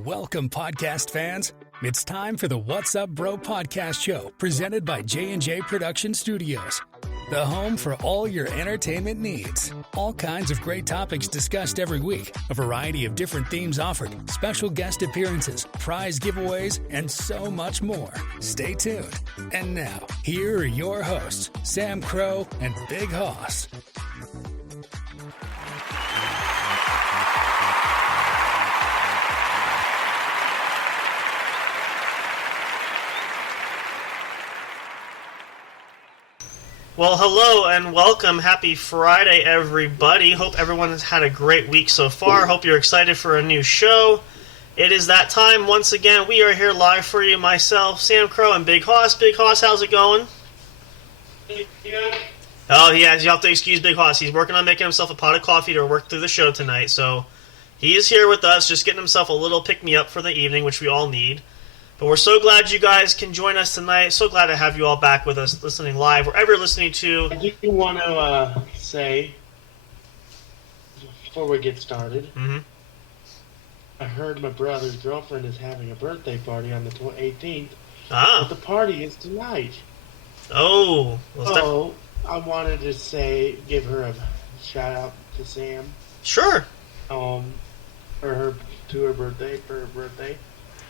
Welcome, podcast fans. It's time for the What's Up Bro podcast show, presented by J&J Production Studios, the home for all your entertainment needs. All kinds of great topics discussed every week, a variety of different themes offered, special guest appearances, prize giveaways, and so much more. Stay tuned. And now, here are your hosts, Sam Crow and Big Hoss. Well, hello and welcome. Happy Friday, everybody. Hope everyone has had a great week so far. Hope you're excited for a new show. It is that time once again. We are here live for you, myself, Sam Crow, and Big Hoss. Big Hoss, how's it going? Oh, yeah, you have to excuse Big Hoss. He's working on making himself a pot of coffee to work through the show tonight. So he is here with us, just getting himself a little pick-me-up for the evening, which we all need. But we're so glad you guys can join us tonight. So glad to have you all back with us, listening live, wherever you're listening to. I do want to say, before we get started, I heard my brother's girlfriend is having a birthday party on the 18th. But the party is tonight. Oh. So I wanted to say, give her a shout out to Sam. Sure. For her birthday.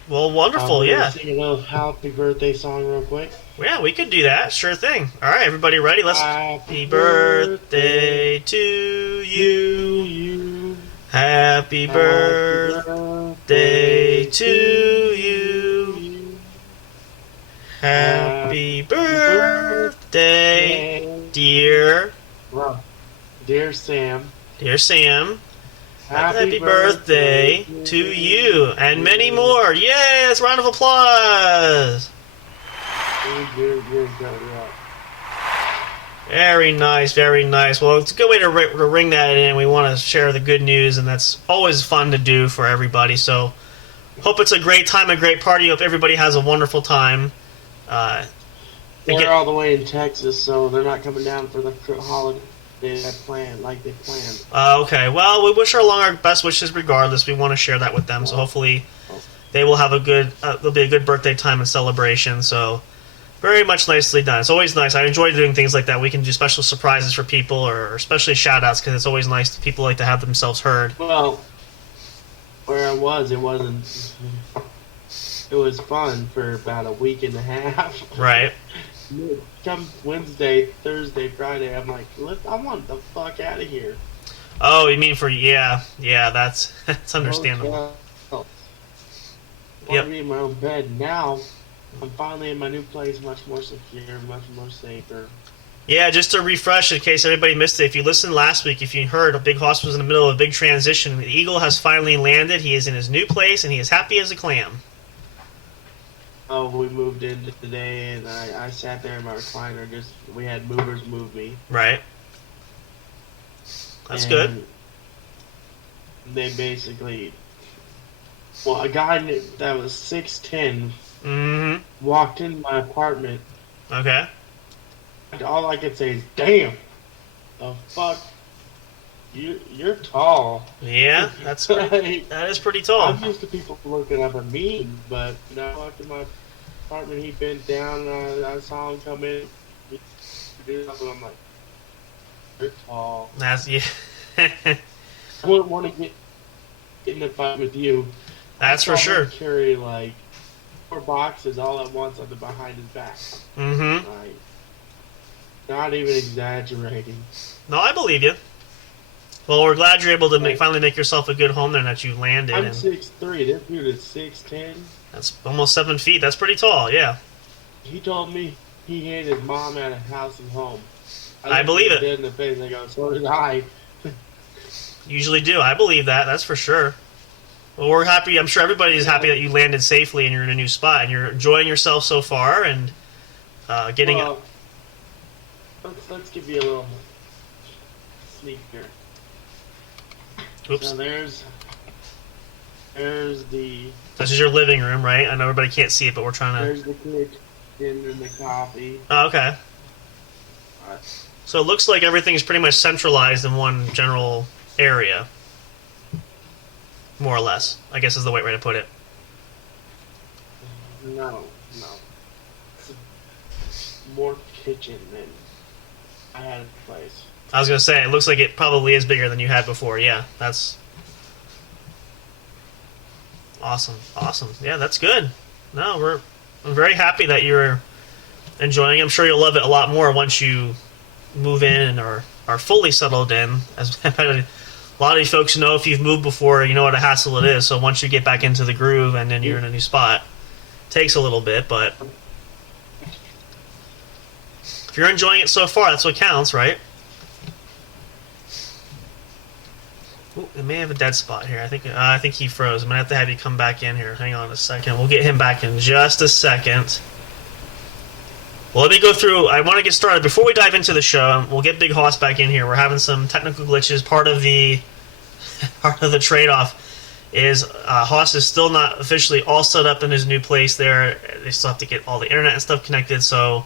Well, wonderful, yeah. Sing a little happy birthday song real quick. Yeah, we could do that. Sure thing. All right, everybody ready? Let's. Happy birthday to you. Happy birthday to you. Happy birthday, dear Sam. Dear Sam. Happy birthday to you, and many more. Yay, let's round of applause. Very nice, very nice. Well, it's a good way to ring that in. We want to share the good news, and that's always fun to do for everybody. So, hope it's a great time, a great party. Hope everybody has a wonderful time. They're all the way in Texas, so they're not coming down for the holiday. They planned. Okay. Well, we wish our best wishes regardless. We want to share that with them, so hopefully they will have a good. There'll be a good birthday time and celebration. So, very much nicely done. It's always nice. I enjoy doing things like that. We can do special surprises for people, or especially shout-outs, because it's always nice. People like to have themselves heard. Well, where I was, it wasn't. It was fun for about a week and a half. Right. Come Wednesday, Thursday, Friday, I'm like, I want the fuck out of here. Oh, you mean that's understandable. I want to be in my own bed. Now, I'm finally in my new place, much more secure, much more safer. Yeah, just to refresh, in case everybody missed it, if you listened last week, if you heard, Big Hoss was in the middle of a big transition. The Eagle has finally landed. He is in his new place, and he is happy as a clam. Oh, we moved in today, and I sat there in my recliner. We had movers move me. Right. That's good. They basically, a guy that was 6'10" walked in my apartment. Okay. All I could say is, "Damn, the fuck, you're tall." Yeah, that is pretty tall. I'm used to people looking up at me, but now I walked in my apartment, he bent down, and I saw him come in. And I'm like, "You're tall." Yeah. I wouldn't want to get in a fight with you. That's for sure. Carry like 4 boxes all at once on the behind his back. Like, not even exaggerating. No, I believe you. Well, we're glad you're able to finally make yourself a good home there, and that you landed. I'm 6'3". This dude is 6'10". That's almost 7 feet. That's pretty tall, yeah. He told me he hated his mom at a house and home. I believe it. Dead in the face. I go, so did I. Usually do. I believe that. That's for sure. Well, we're happy. I'm sure everybody is happy that you landed safely and you're in a new spot and you're enjoying yourself so far and getting it. Let's give you a little sneak here. Oops. So there's the. This is your living room, right? I know everybody can't see it, but we're trying to. There's the kitchen and the coffee. Oh, okay. So it looks like everything's pretty much centralized in one general area. More or less, I guess is the right way to put it. No. It's more kitchen than I had at the place. I was going to say, it looks like it probably is bigger than you had before. Yeah, that's awesome. Yeah, that's good. No, I'm very happy that you're enjoying it. I'm sure you'll love it a lot more once you move in and are fully settled in. As a lot of you folks know, if you've moved before, you know what a hassle it is. So once you get back into the groove and then you're in a new spot, it takes a little bit, but if you're enjoying it so far, that's what counts, right? Ooh, it may have a dead spot here. I think he froze. I'm gonna have to have you come back in here. Hang on a second. We'll get him back in just a second. Well, let me go through. I want to get started before we dive into the show. We'll get Big Hoss back in here. We're having some technical glitches. Part of the trade-off is Hoss is still not officially all set up in his new place. There, they still have to get all the internet and stuff connected. So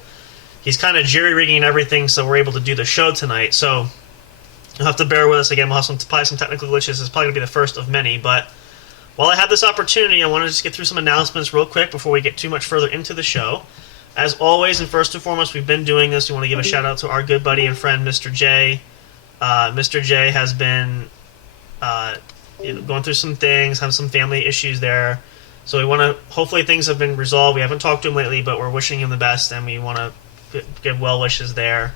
he's kind of jerry-rigging everything so we're able to do the show tonight. So you'll have to bear with us again. We'll have probably some technical glitches. It's probably going to be the first of many. But while I have this opportunity, I want to just get through some announcements real quick before we get too much further into the show. As always, and first and foremost, we've been doing this. We want to give a shout out to our good buddy and friend, Mr. J. Mr. J has been going through some things, having some family issues there. So we want to, hopefully things have been resolved. We haven't talked to him lately, but we're wishing him the best, and we want to give well wishes there.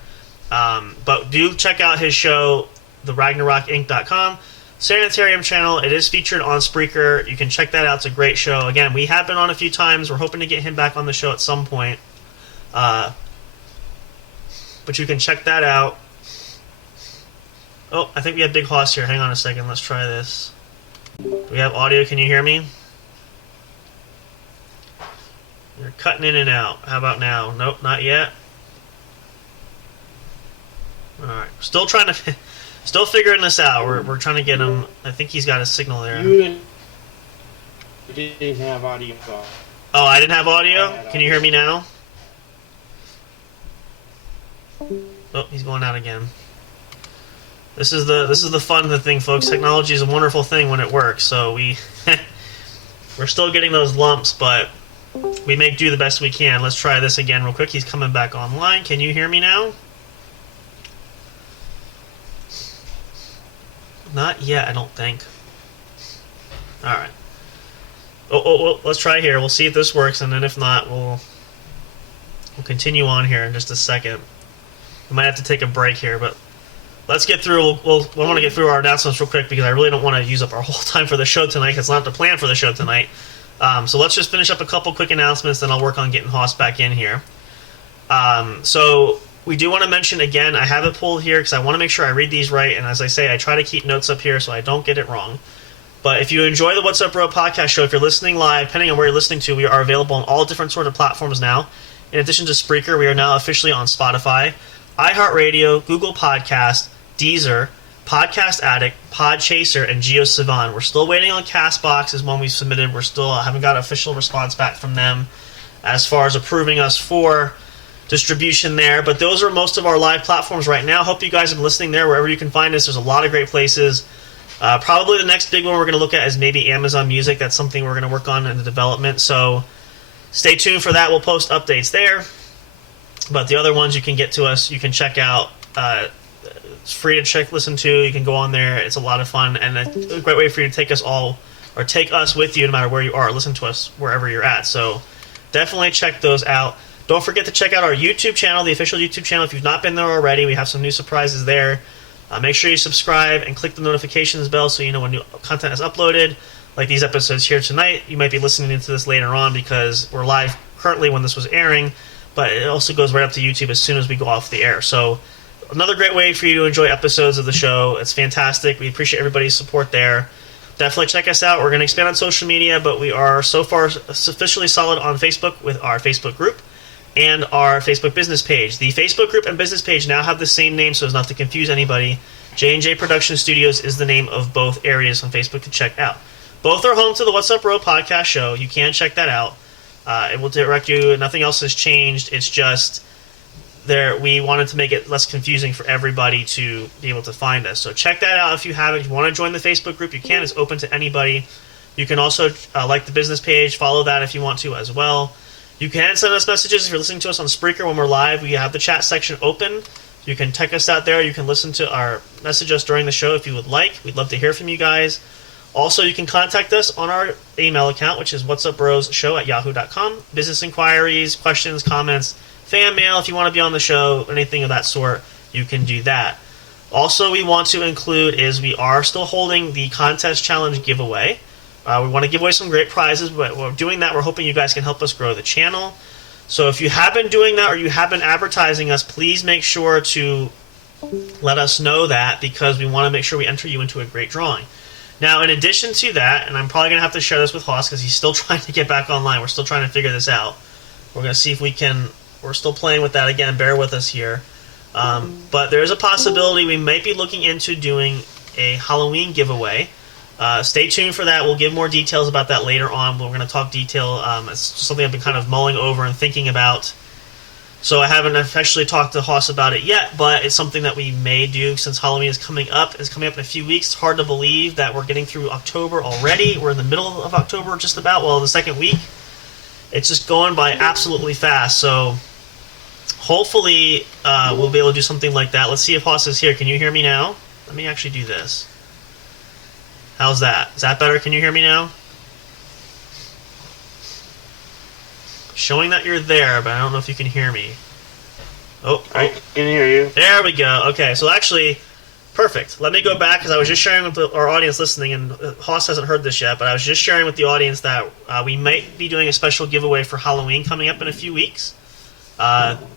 But do check out his show, theRagnarokInc.com. Sanitarium channel. It is featured on Spreaker. You can check that out. It's a great show. Again, we have been on a few times. We're hoping to get him back on the show at some point. But you can check that out. Oh, I think we have Big Hoss here. Hang on a second. Let's try this. Do we have audio? Can you hear me? You're cutting in and out. How about now? Nope, not yet. Alright. Still figuring this out. We're trying to get him. I think he's got a signal there. You didn't have audio. Oh, I didn't have audio? Can you hear me now? Oh, he's going out again. This is the fun thing, folks. Technology is a wonderful thing when it works. So we're still getting those lumps, but we make do the best we can. Let's try this again real quick. He's coming back online. Can you hear me now? Not yet, I don't think. Alright. Oh, let's try here. We'll see if this works, and then if not, we'll continue on here in just a second. We might have to take a break here, but let's get through. I want to get through our announcements real quick because I really don't want to use up our whole time for the show tonight because it's not the plan for the show tonight. So let's just finish up a couple quick announcements, then I'll work on getting Hoss back in here. So we do want to mention, again, I have it pulled here because I want to make sure I read these right, and as I say, I try to keep notes up here so I don't get it wrong. But if you enjoy the What's Up Bro podcast show, if you're listening live, depending on where you're listening to, we are available on all different sort of platforms now. In addition to Spreaker, we are now officially on Spotify, iHeartRadio, Google Podcast, Deezer, Podcast Addict, Podchaser, and GeoSavan. We're still waiting on CastBox is one we've submitted. We're still haven't got an official response back from them as far as approving us for distribution there. But those are most of our live platforms right now. Hope you guys have been listening there wherever you can find us. There's a lot of great places. Probably the next big one we're going to look at is maybe Amazon Music. That's something we're going to work on in the development. So stay tuned for that. We'll post updates there. But the other ones you can get to us, you can check out. It's free to listen to. You can go on there. It's a lot of fun and a great way for you to take us all, or take us with you no matter where you are. Listen to us wherever you're at. So definitely check those out. Don't forget to check out our YouTube channel, the official YouTube channel. If you've not been there already, we have some new surprises there. Make sure you subscribe and click the notifications bell so you know when new content is uploaded. Like these episodes here tonight, you might be listening to this later on because we're live currently when this was airing, but it also goes right up to YouTube as soon as we go off the air. So another great way for you to enjoy episodes of the show. It's fantastic. We appreciate everybody's support there. Definitely check us out. We're going to expand on social media, but we are so far sufficiently solid on Facebook with our Facebook group and our Facebook business page. The Facebook group and business page now have the same name, so as not to confuse anybody. J&J Production Studios is the name of both areas on Facebook to check out. Both are home to the What's Up Bro podcast show. You can check that out. It will direct you. Nothing else has changed. It's just there. We wanted to make it less confusing for everybody to be able to find us. So check that out if you haven't. If you want to join the Facebook group, you can. It's open to anybody. You can also like the business page, follow that if you want to as well. You can send us messages if you're listening to us on Spreaker when we're live. We have the chat section open. You can text us out there. You can listen to our message us during the show if you would like. We'd love to hear from you guys. Also, you can contact us on our email account, which is whatsuproshow@yahoo.com. Business inquiries, questions, comments, fan mail. If you want to be on the show, anything of that sort, you can do that. Also, we want to include is we are still holding the contest challenge giveaway. We want to give away some great prizes, but we're doing that. We're hoping you guys can help us grow the channel. So if you have been doing that or you have been advertising us, please make sure to let us know that, because we want to make sure we enter you into a great drawing. Now, in addition to that, and I'm probably going to have to share this with Haas because he's still trying to get back online. We're still trying to figure this out. We're going to see if we can. We're still playing with that again. Bear with us here. But there is a possibility we might be looking into doing a Halloween giveaway. Stay tuned for that. We'll give more details about that later on. We're going to talk detail. It's something I've been kind of mulling over and thinking about. So I haven't officially talked to Haas about it yet, but it's something that we may do since Halloween is coming up. It's coming up in a few weeks. It's hard to believe that we're getting through October already. We're in the middle of October just about. Well, the second week. It's just going by absolutely fast. So hopefully we'll be able to do something like that. Let's see if Haas is here. Can you hear me now? Let me actually do this. How's that? Is that better? Can you hear me now? Showing that you're there, but I don't know if you can hear me. Oh, I can hear you. There we go. Okay, so actually, perfect. Let me go back, because I was just sharing with our audience listening, and Haas hasn't heard this yet, but I was just sharing with the audience that we might be doing a special giveaway for Halloween coming up in a few weeks.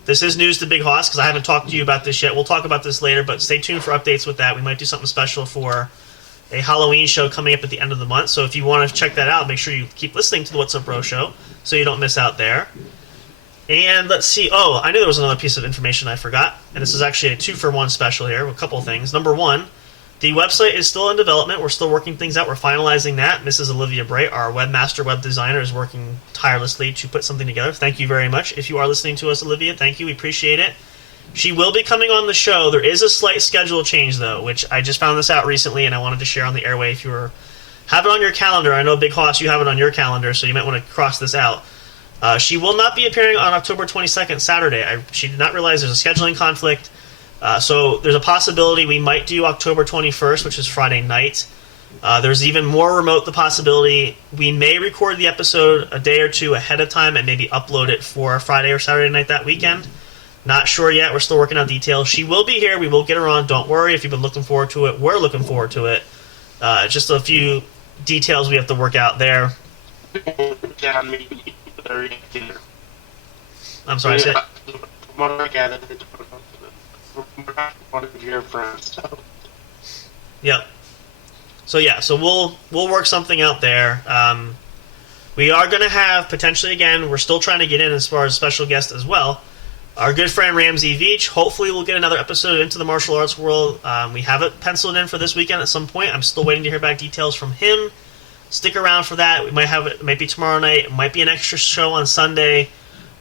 This is news to Big Haas, because I haven't talked to you about this yet. We'll talk about this later, but stay tuned for updates with that. We might do something special for a Halloween show coming up at the end of the month. So if you want to check that out, make sure you keep listening to the What's Up Bro show so you don't miss out there. And let's see. Oh, I knew there was another piece of information I forgot. And this is actually a 2-for-1 special here with a couple of things. Number one, the website is still in development. We're still working things out. We're finalizing that. Mrs. Olivia Bray, our webmaster, web designer, is working tirelessly to put something together. Thank you very much. If you are listening to us, Olivia, thank you. We appreciate it. She will be coming on the show. There is a slight schedule change, though, which I just found this out recently, and I wanted to share on the airway. If you have it on your calendar, I know, Big Hoss, you have it on your calendar, so you might want to cross this out. She will not be appearing on October 22nd, Saturday. She did not realize there's a scheduling conflict. So there's a possibility we might do October 21st, which is Friday night. There's even more remote the possibility we may record the episode a day or two ahead of time and maybe upload it for Friday or Saturday night that weekend. Not sure yet. We're still working on details. She will be here. We will get her on. Don't worry if you've been looking forward to it. We're looking forward to it. Just a few details we have to work out there. I'm sorry, I said... One of your friends. Yep. So we'll work something out there. We are going to have, potentially again, we're still trying to get in as far as special guest as well, our good friend Ramsey Veach. Hopefully we'll get another episode into the martial arts world. We have it penciled in for this weekend at some point. I'm still waiting to hear back details from him. Stick around for that. We might have it, might be tomorrow night. It might be an extra show on Sunday.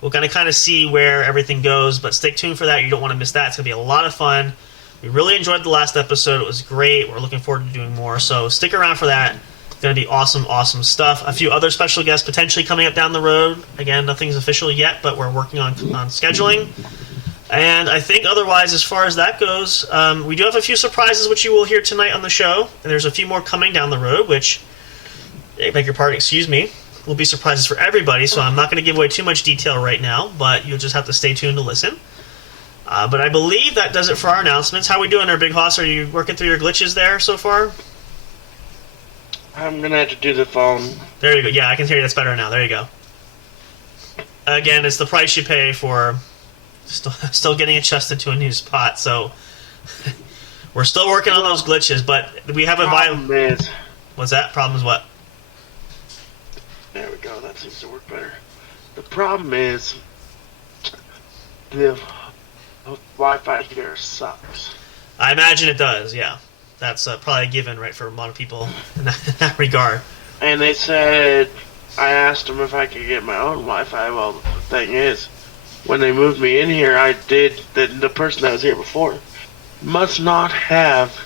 We're going to kind of see where everything goes, but stay tuned for that. You don't want to miss that. It's going to be a lot of fun. We really enjoyed the last episode. It was great. We're looking forward to doing more, so stick around for that. It's going to be awesome, awesome stuff. A few other special guests potentially coming up down the road. Again, nothing's official yet, but we're working on scheduling. And I think otherwise, as far as that goes, we do have a few surprises which you will hear tonight on the show, and there's a few more coming down the road, which, beg your pardon, excuse me, will be surprises for everybody, so I'm not going to give away too much detail right now, but you'll just have to stay tuned to listen. But I believe that does it for our announcements. How are we doing there, Big Hoss? Are you working through your glitches there so far? I'm going to have to do the phone. There you go. Yeah, I can hear you. That's better now. There you go. Again, it's the price you pay for still getting adjusted to a new spot, so we're still working on those glitches, but we have a viable... What's that? Problem is what? There we go. That seems to work better. The problem is the Wi-Fi here sucks. I imagine it does, yeah. That's probably a given, right, for a lot of people in that regard. And they said, I asked them if I could get my own Wi-Fi. Well, the thing is, when they moved me in here, I did, the person that was here before must not have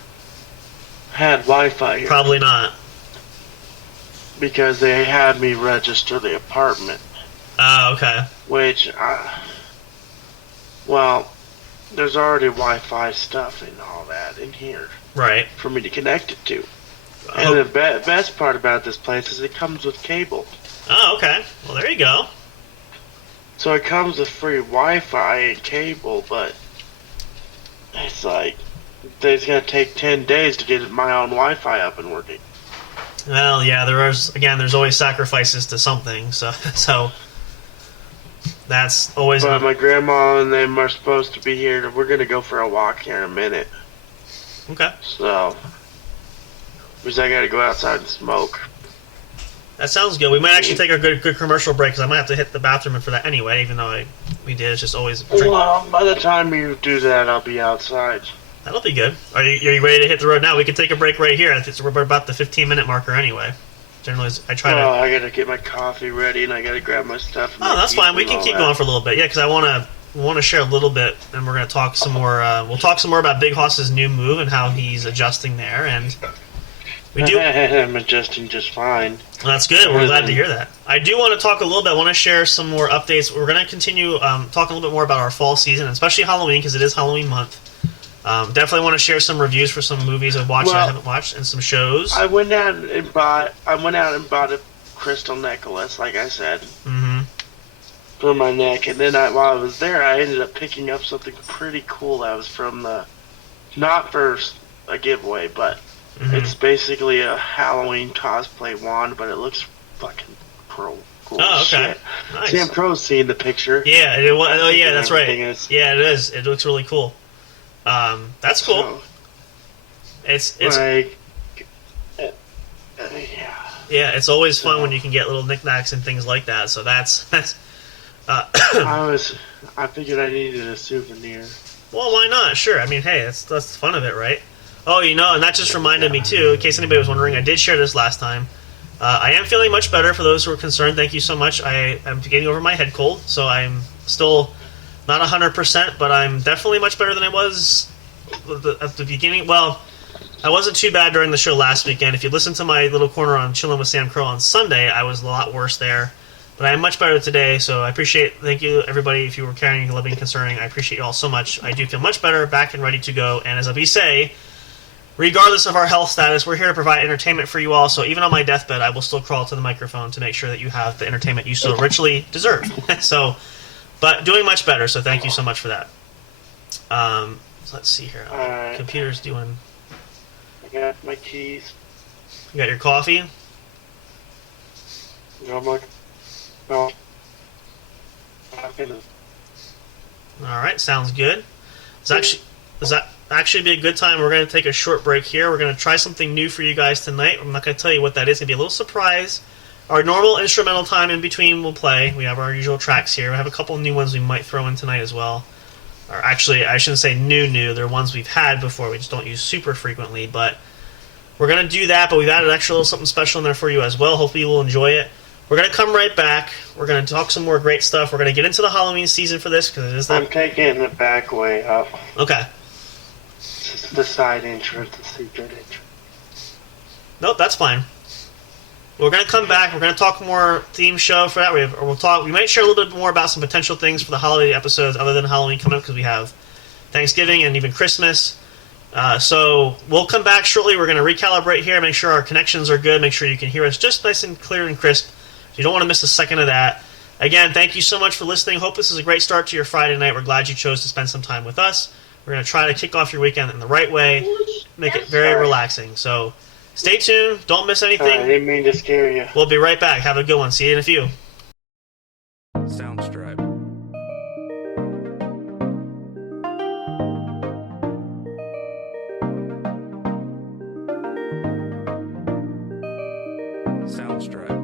had Wi-Fi here. Probably not. because they had me register the apartment. Oh, okay. Which, well, there's already Wi-Fi stuff and all that in here. Right. For me to connect it to. Oh. And the best part about this place is it comes with cable. Oh, okay. Well, there you go. So it comes with free Wi-Fi and cable, but it's like, it's going to take 10 days to get my own Wi-Fi up and working. Well, yeah, there's always sacrifices to something, so that's always... But my grandma and them are supposed to be here. We're going to go for a walk here in a minute. Okay. So, because I got to go outside and smoke. That sounds good. We might actually take a good commercial break, because I might have to hit the bathroom for that anyway, even though we did. It's just always... Well, by the time you do that, I'll be outside. That'll be good. Are you ready to hit the road now? We can take a break right here. I think we're about the 15-minute marker anyway. Generally, I try to... I got to get my coffee ready, and I got to grab my stuff. Oh, that's fine. We can keep going for a little bit. Yeah, because I want to share a little bit, and we're going to talk some more. We'll talk some more about Big Hoss's new move and how he's adjusting there, and we do... I'm adjusting just fine. Well, that's good. We're glad to hear that. I do want to talk a little bit. I want to share some more updates. We're going to continue talking a little bit more about our fall season, especially Halloween, because it is Halloween month. Definitely want to share some reviews for some movies I've watched that I haven't watched, and some shows. I went out and bought a crystal necklace, like I said, for my neck, and then while I was there, I ended up picking up something pretty cool that was from not for a giveaway, but it's basically a Halloween cosplay wand, but it looks fucking cool. Oh, okay. Shit. Nice. Sam Cro's seeing the picture. Yeah, oh yeah, that's right. Yeah, it is. It looks really cool. That's cool. So, it's like, yeah, it's always fun when you can get little knickknacks and things like that. So that's I figured I needed a souvenir. Well, why not? Sure. I mean, hey, that's the fun of it, right? Oh, and that just reminded me too. In case anybody was wondering, I did share this last time. I am feeling much better. For those who are concerned, thank you so much. I am getting over my head cold, so I'm still not 100%, but I'm definitely much better than I was at the beginning. Well, I wasn't too bad during the show last weekend. If you listen to my little corner on Chillin' with Sam Crow on Sunday, I was a lot worse there. But I am much better today, so I thank you, everybody, if you were caring, loving, concerning. I appreciate you all so much. I do feel much better, back and ready to go. And as we say, regardless of our health status, we're here to provide entertainment for you all. So even on my deathbed, I will still crawl to the microphone to make sure that you have the entertainment you so richly deserve. But doing much better, so thank you so much for that. Let's see here. Alright. Computer's doing... I got my keys. You got your coffee? No. Alright, sounds good. Does that actually be a good time? We're going to take a short break here. We're going to try something new for you guys tonight. I'm not going to tell you what that is. It's going to be a little surprise. Our normal instrumental time in between will play. We have our usual tracks here. We have a couple of new ones we might throw in tonight as well. Or actually, I shouldn't say new. They're ones we've had before. We just don't use super frequently. But we're going to do that, but we've added extra little something special in there for you as well. Hopefully you will enjoy it. We're going to come right back. We're going to talk some more great stuff. We're going to get into the Halloween season for this, because it is that... I'm taking the back way up. Okay. It's the side entrance, the secret entrance. Nope, that's fine. We're going to come back. We're going to talk more theme show for that. We might share a little bit more about some potential things for the holiday episodes other than Halloween coming up, because we have Thanksgiving and even Christmas. So we'll come back shortly. We're going to recalibrate here, make sure our connections are good, make sure you can hear us just nice and clear and crisp. You don't want to miss a second of that. Again, thank you so much for listening. Hope this is a great start to your Friday night. We're glad you chose to spend some time with us. We're going to try to kick off your weekend in the right way, make it very relaxing. So stay tuned. Don't miss anything. I didn't mean to scare you. We'll be right back. Have a good one. See you in a few. Soundstripe. Soundstripe. Soundstripe.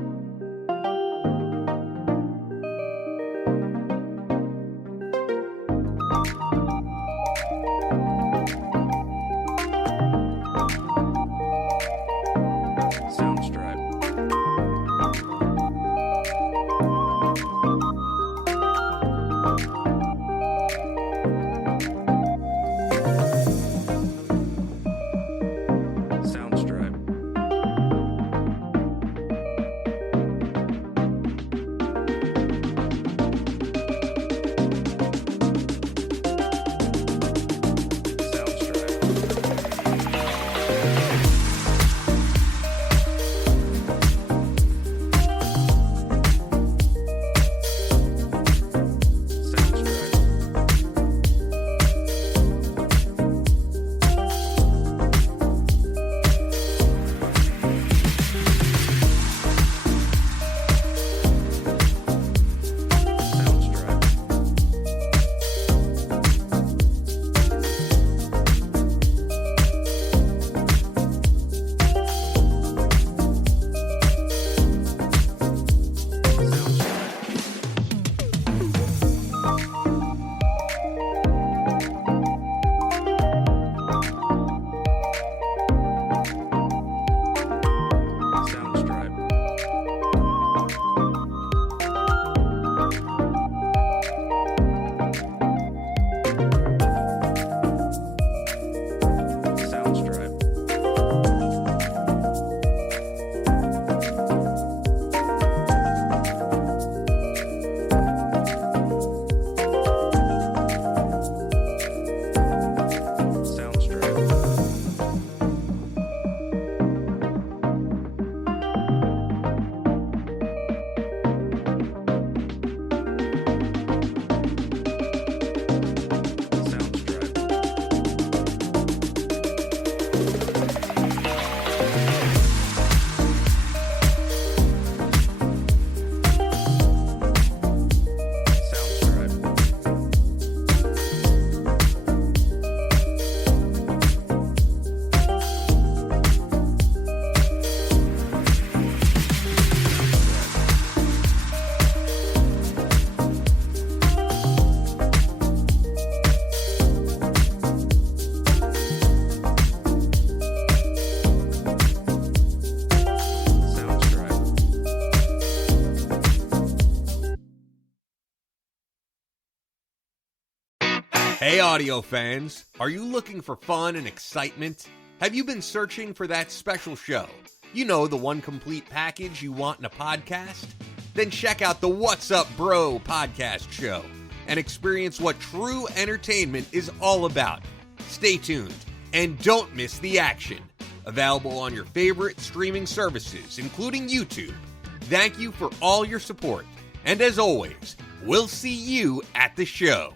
Hey audio fans, are you looking for fun and excitement? Have you been searching for that special show? You know, the one complete package you want in a podcast? Then check out the What's Up Bro podcast show and experience what true entertainment is all about. Stay tuned and don't miss the action. Available on your favorite streaming services, including YouTube. Thank you for all your support. And as always, we'll see you at the show.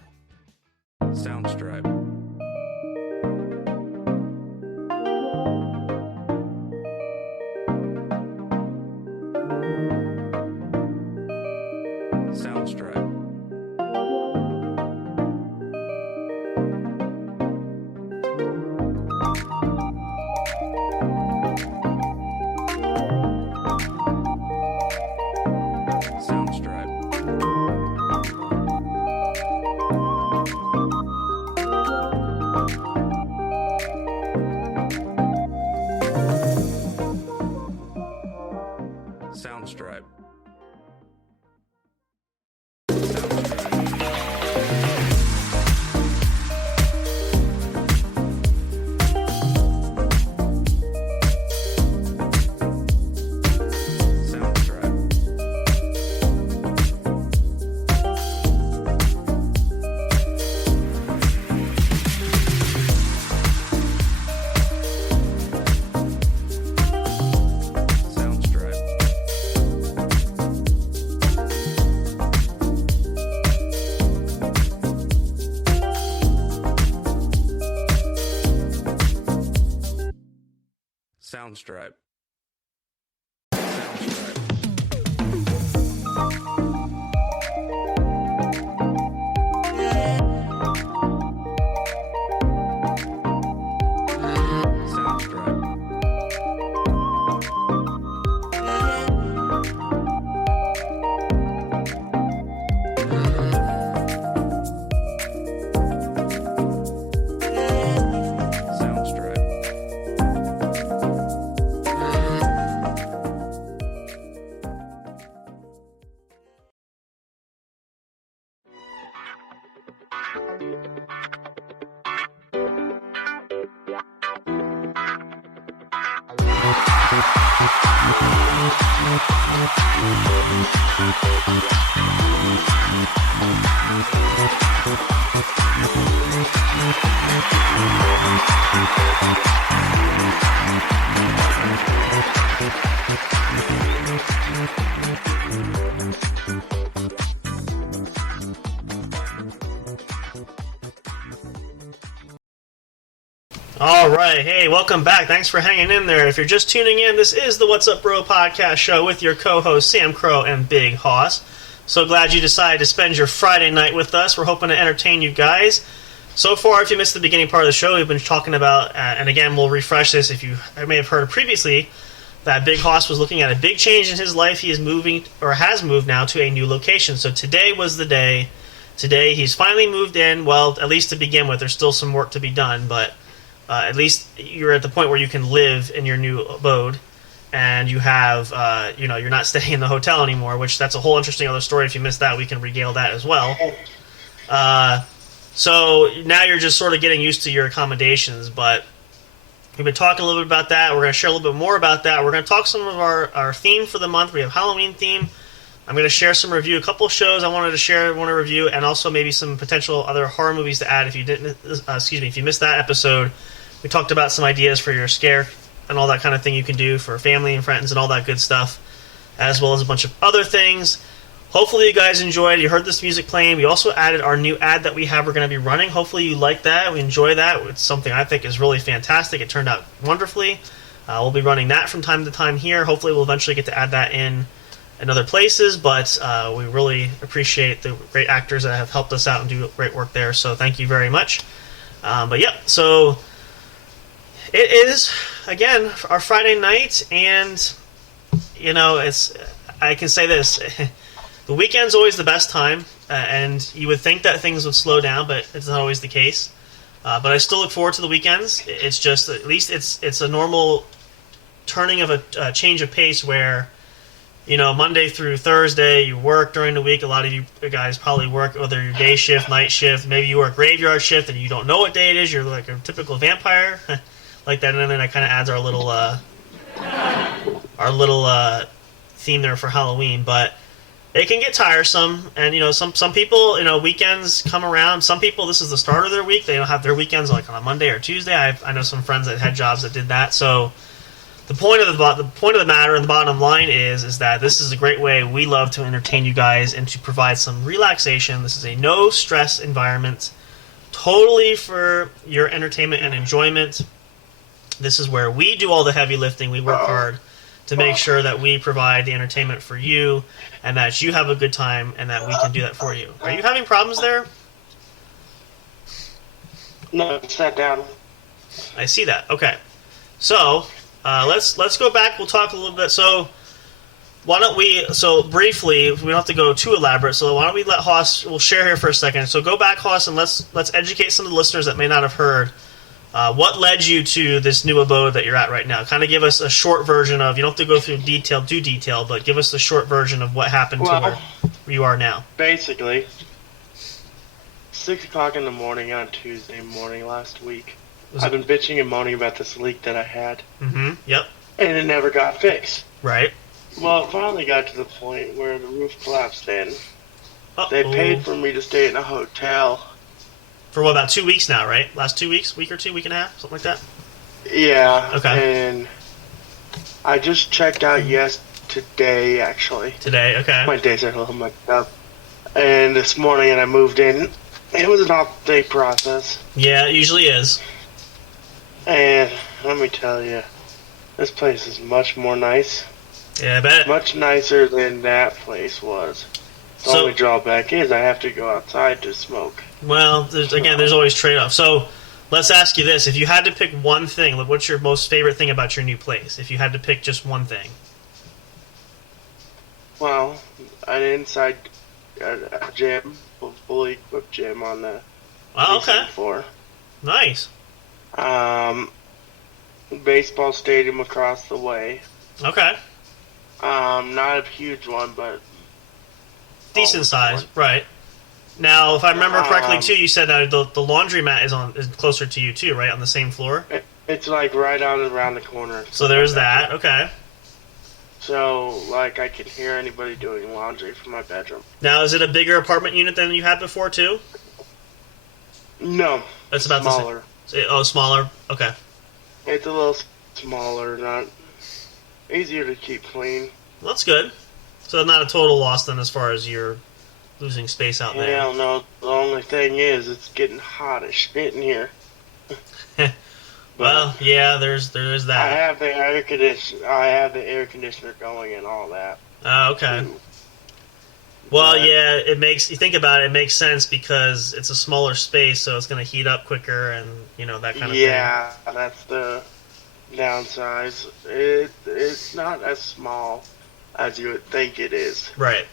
Soundstripe. Soundstripe. Soundstripe. Soundstripe. All right, hey, welcome back. Thanks for hanging in there. If you're just tuning in, this is the What's Up Bro podcast show with your co-hosts Sam Crow and Big Hoss. So glad you decided to spend your Friday night with us. We're hoping to entertain you guys. So far, if you missed the beginning part of the show, we've been talking about, and again, we'll refresh this if you may have heard previously, that Big Hoss was looking at a big change in his life. He is moving, or has moved now, to a new location. So today was the day. Today, he's finally moved in. Well, at least to begin with. There's still some work to be done, but at least you're at the point where you can live in your new abode, and you have, you're not staying in the hotel anymore, which that's a whole interesting other story. If you missed that, we can regale that as well. So now you're just sort of getting used to your accommodations, but we've been talking a little bit about that. We're going to share a little bit more about that. We're going to talk some of our theme for the month. We have Halloween theme. I'm going to share some review, a couple of shows I want to review, and also maybe some potential other horror movies to add. If you didn't, if you missed that episode, we talked about some ideas for your scare and all that kind of thing you can do for family and friends and all that good stuff, as well as a bunch of other things. Hopefully you guys enjoyed. You heard this music playing. We also added our new ad that we have we're going to be running. Hopefully you like that. We enjoy that. It's something I think is really fantastic. It turned out wonderfully. We'll be running that from time to time here. Hopefully we'll eventually get to add that in other places, but we really appreciate the great actors that have helped us out and do great work there, so thank you very much. So it is, again, our Friday night, and, I can say this, the weekend's always the best time, and you would think that things would slow down, but it's not always the case. But I still look forward to the weekends. It's just, at least it's a normal turning of a change of pace where, Monday through Thursday, you work during the week. A lot of you guys probably work whether your day shift, night shift. Maybe you work graveyard shift and you don't know what day it is. You're like a typical vampire, like that. And then that kind of adds our little theme there for Halloween. But it can get tiresome, and some people, weekends come around. Some people, this is the start of their week. They don't have their weekends like on a Monday or Tuesday. I know some friends that had jobs that did that. So the point of the matter and the bottom line is that this is a great way we love to entertain you guys and to provide some relaxation. This is a no stress environment, totally for your entertainment and enjoyment. This is where we do all the heavy lifting. We work hard to make sure that we provide the entertainment for you and that you have a good time and that we can do that for you. Are you having problems there? No, it sat down. I see that. Okay. So, let's go back. We'll talk a little bit. So, why don't we, briefly, we don't have to go too elaborate, so why don't we let Haas, we'll share here for a second. So go back, Haas, and let's educate some of the listeners that may not have heard. What led you to this new abode that you're at right now? Kind of give us a short version of, you don't have to go through detail, but give us the short version of what happened to where you are now. Basically, 6 o'clock in the morning on Tuesday morning last week, I've been bitching and moaning about this leak that I had. Mm-hmm, yep. And it never got fixed. Right. Well, it finally got to the point where the roof collapsed in. Uh-oh. They paid for me to stay in a hotel. For what, about 2 weeks now, right? Last 2 weeks? Week or two, week and a half? Something like that? Yeah. Okay. And I just checked out today, actually. Today, okay. My days are a little mucked up. And this morning, and I moved in. It was an all-day process. Yeah, it usually is. And let me tell you, this place is much more nice. Yeah, I bet. Much nicer than that place was. The only drawback is I have to go outside to smoke. Well, there's always trade-offs. So, let's ask you this. If you had to pick one thing, what's your most favorite thing about your new place? If you had to pick just one thing. Well, an inside a gym, a fully equipped gym on the floor. Nice. Baseball stadium across the way. Okay. Not a huge one, but decent size, right? Now, if I remember correctly, too, you said that the laundromat is closer to you too, right, on the same floor. It's like right out around the corner. So there's that. Okay. So, like, I can hear anybody doing laundry from my bedroom. Now, is it a bigger apartment unit than you had before too? No. It's about smaller. The same. Oh, smaller. Okay. It's a little smaller, not easier to keep clean. Well, that's good. So not a total loss then, as far as you're losing space out there. Hell no. The only thing is, it's getting hot as shit in here. Well, yeah, there's that. I have the air conditioner going and all that. Oh, okay. Too. Well, yeah, you think about it, it makes sense because it's a smaller space, so it's going to heat up quicker and, that kind of thing. Yeah, that's the downside. It's not as small as you would think it is. Right.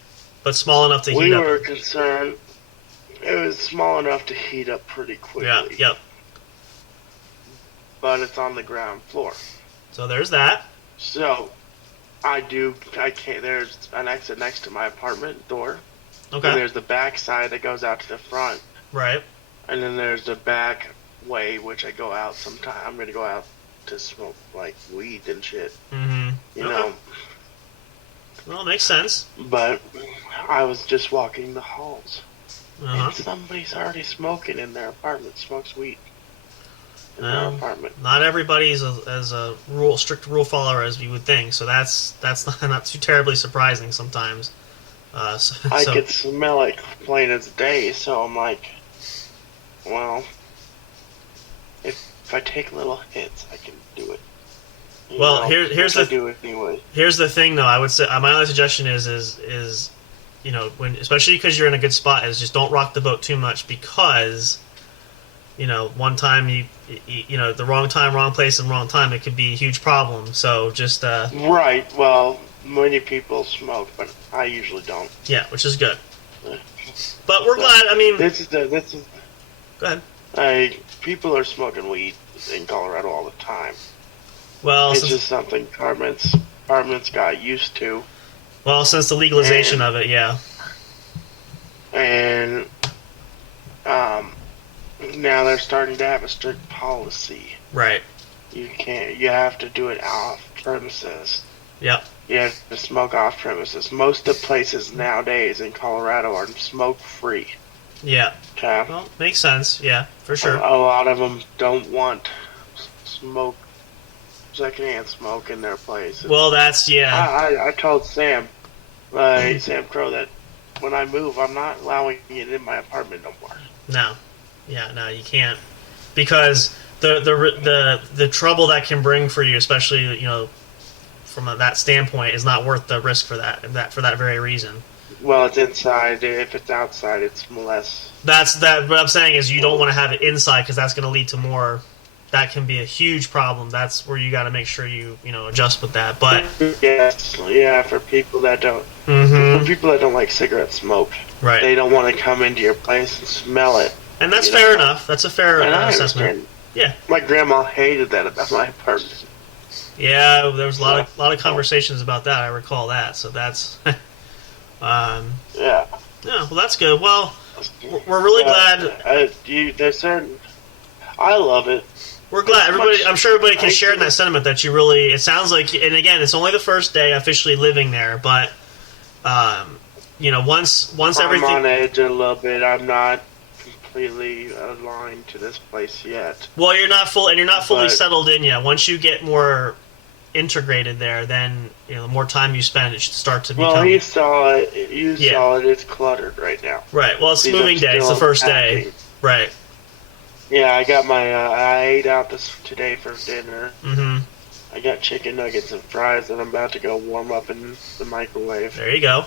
But small enough to heat up. We were concerned it was small enough to heat up pretty quickly. Yeah, yep. But it's on the ground floor. So there's that. So, there's an exit next to my apartment door. Okay. And there's the back side that goes out to the front. Right. And then there's the back way, which I go out sometime. I'm going to go out to smoke, like, weed and shit. Mm-hmm. You know? Well, it makes sense. But I was just walking the halls. Uh-huh. And somebody's already smoking in their apartment, smokes weed. Their apartment. Not everybody's as a strict rule follower as you would think, so that's not too terribly surprising sometimes. I could smell it plain as day, so I'm like, well, if I take little hits, I can do it. Here's the do it anyway. Here's the thing, though. I would say my only suggestion is when, especially because you're in a good spot, is just don't rock the boat too much because. One time the wrong time, wrong place, and wrong time, it could be a huge problem. So just right. Well, many people smoke, but I usually don't. Yeah, which is good. But we're glad. I mean, this is. Go ahead. People are smoking weed in Colorado all the time. Well, it's just something apartments got used to. Well, since the legalization of it, yeah. And now they're starting to have a strict policy. Right. You have to do it off premises. Yep. You have to smoke off premises. Most of the places nowadays in Colorado are smoke free. Yeah. Okay. Well, makes sense. Yeah, for sure. A lot of them don't want secondhand smoke in their place. Well, that's, yeah. I told Sam Crow, that when I move, I'm not allowing it in my apartment no more. No. Yeah, no, you can't. Because the trouble that can bring for you, especially, from that standpoint, is not worth the risk for that very reason. Well, it's inside. If it's outside, it's less. What I'm saying is you don't want to have it inside because that's going to lead to more. That can be a huge problem. That's where you got to make sure you adjust with that. But yes, yeah, for people that don't, for people that don't like cigarette smoke, right? They don't want to come into your place and smell it. And that's fair enough. That's a fair assessment. Yeah. My grandma hated that about my apartment. Yeah, there was a lot of conversations about that. I recall that. So that's. Yeah. Yeah. Well, that's good. Well, we're really glad. There's certain. I love it. We're glad everybody. I'm sure everybody can share in that sentiment that you really. It sounds like, and again, it's only the first day officially living there, but once everything. I'm on edge a little bit. I'm not completely aligned to this place yet. Well, you're not fully settled in yet. Once you get more integrated there, then the more time you spend, it should start to become. Well, you saw it. Saw it. It's cluttered right now. Right. Well, it's moving day. It's the first day. Right. Yeah, I got I ate out today for dinner. Mm-hmm. I got chicken nuggets and fries that I'm about to go warm up in the microwave. There you go.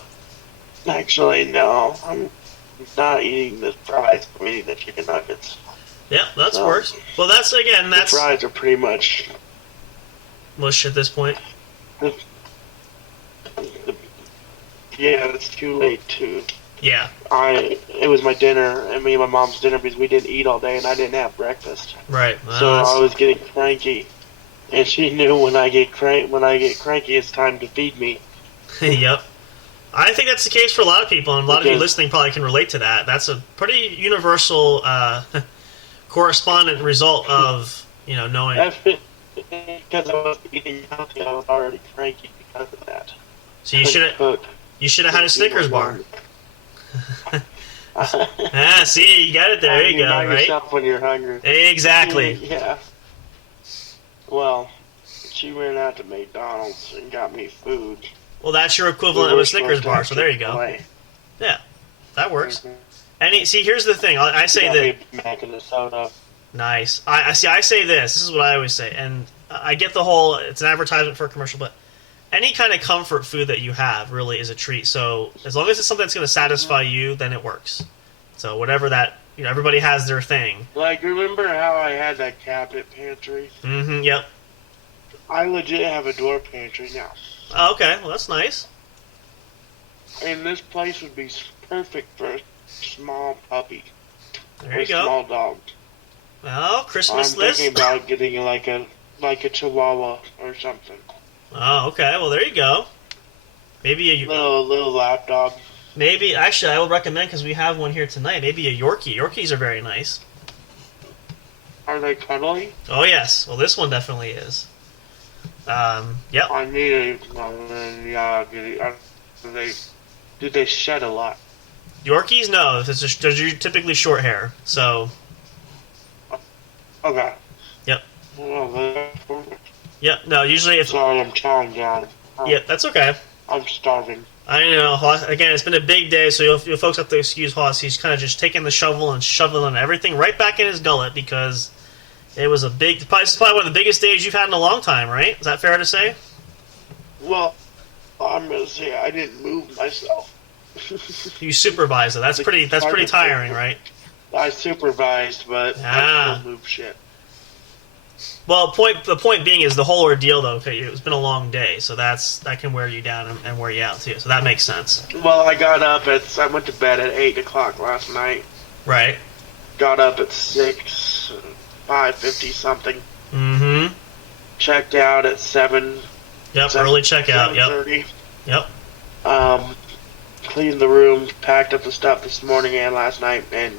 Actually, no, I'm not eating the fries. I'm eating the chicken nuggets. Yeah, that's worse. Well, that's the fries are pretty much mush at this point. Yeah, it's too late too. Yeah. It was my dinner, and me and my mom's dinner, because we didn't eat all day, and I didn't have breakfast. Right. Well, so I was getting cranky, and she knew when I get cranky, it's time to feed me. Yep. I think that's the case for a lot of people, and a lot of you listening probably can relate to that. That's a pretty universal correspondent result of knowing. Because I was eating healthy, I was already cranky because of that. So you should have had a Snickers bar. See, you got it there. There you go, right? Yourself when you're hungry. Exactly. Yeah. Well, she went out to McDonald's and got me food. Well, that's your equivalent of a Snickers bar, so there you go. Yeah, that works. See, here's the thing. I say that. Mac and a soda. Nice. I say this. This is what I always say, and I get the whole. It's an advertisement for a commercial, but. Any kind of comfort food that you have really is a treat. So as long as it's something that's going to satisfy you, then it works. So whatever that, everybody has their thing. Like, remember how I had that cabinet pantry? Mm-hmm, yep. I legit have a door pantry now. Oh, okay, well that's nice. And this place would be perfect for a small puppy. There you go. A small dog. Well, Christmas list. I'm thinking about getting like a Chihuahua or something. Oh, okay. Well, there you go. Maybe a little lap dog. Maybe actually, I would recommend because we have one here tonight. Maybe a Yorkie. Yorkies are very nice. Are they cuddly? Oh yes. Well, this one definitely is. Yep. I need do they shed a lot? Yorkies, no. They're typically short hair. So. Okay. Yep. Oh, Yep. No. Usually, if sorry, I'm chowing down. Yeah, that's okay. I'm starving. I know. Again, it's been a big day, so you folks have to excuse Hoss. He's kind of just taking the shovel and shoveling everything right back in his gullet because it was this is probably one of the biggest days you've had in a long time, right? Is that fair to say? Well, I'm gonna say I didn't move myself. You supervised it. That's pretty tiring, right? I supervised, but I still move shit. Well, the point being is the whole ordeal, though. Okay, it's been a long day, so that can wear you down and wear you out too. So that makes sense. Well, I went to bed at 8 o'clock last night. Right. Got up at 5:50 something. Mm-hmm. Checked out at 7. Yep, early checkout. 7:30. Yep. cleaned the room, packed up the stuff this morning and last night, and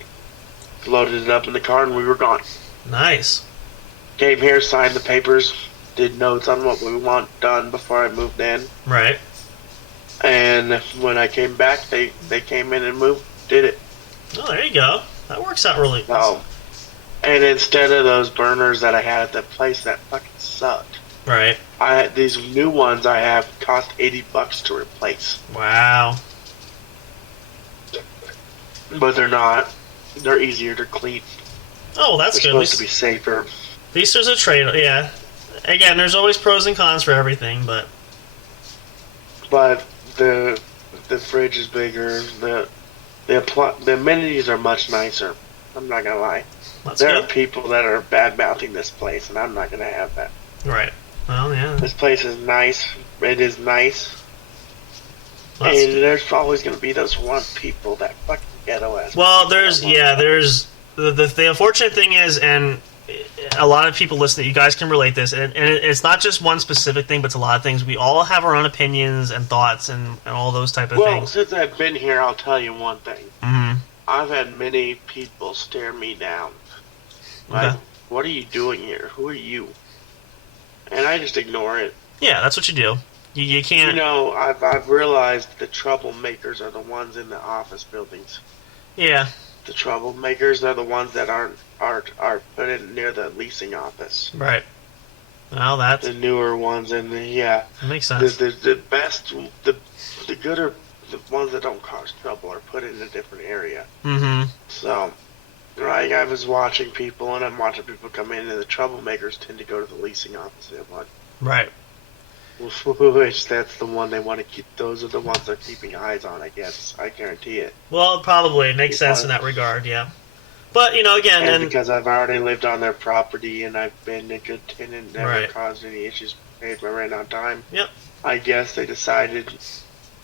loaded it up in the car, and we were gone. Nice. Came here, signed the papers, did notes on what we want done before I moved in. Right. And when I came back, they came in and did it. Oh, there you go. That works out really well. And instead of those burners that I had at that place that fucking sucked, right. These new ones I have cost $80 to replace. Wow. But they're not. They're easier to clean. Oh, that's they're good. Supposed to be safer. At least there's a trade. Yeah. Again, there's always pros and cons for everything, but the fridge is bigger. The amenities are much nicer. I'm not gonna lie. There are people that are bad mouthing this place, and I'm not gonna have that. Right. Well, yeah. This place is nice. It is nice. And there's always gonna be those one people that fucking ghetto ass. Well, there's the unfortunate thing is, and a lot of people listening, you guys can relate this, and it's not just one specific thing, but it's a lot of things. We all have our own opinions and thoughts and all those type of things. Well, since I've been here, I'll tell you one thing. Mm-hmm. I've had many people stare me down. Like, what are you doing here? Who are you? And I just ignore it. Yeah, that's what you do. You can't... You know, I've realized the troublemakers are the ones in the office buildings. Yeah. The troublemakers are the ones that are put in near the leasing office. Right. Well, that's... The newer ones, and that makes sense. The best, the gooder, the ones that don't cause trouble are put in a different area. Mm-hmm. So... Right, I was watching people, and I'm watching people come in, and the troublemakers tend to go to the leasing office. Right. Which that's the one they want to keep. Those are the ones they're keeping eyes on, I guess. I guarantee it. Well, it probably makes sense in that regard, yeah. But, you know, again... And because I've already lived on their property, and I've been a good tenant, never caused any issues, paid my rent on time. Yep. I guess they decided,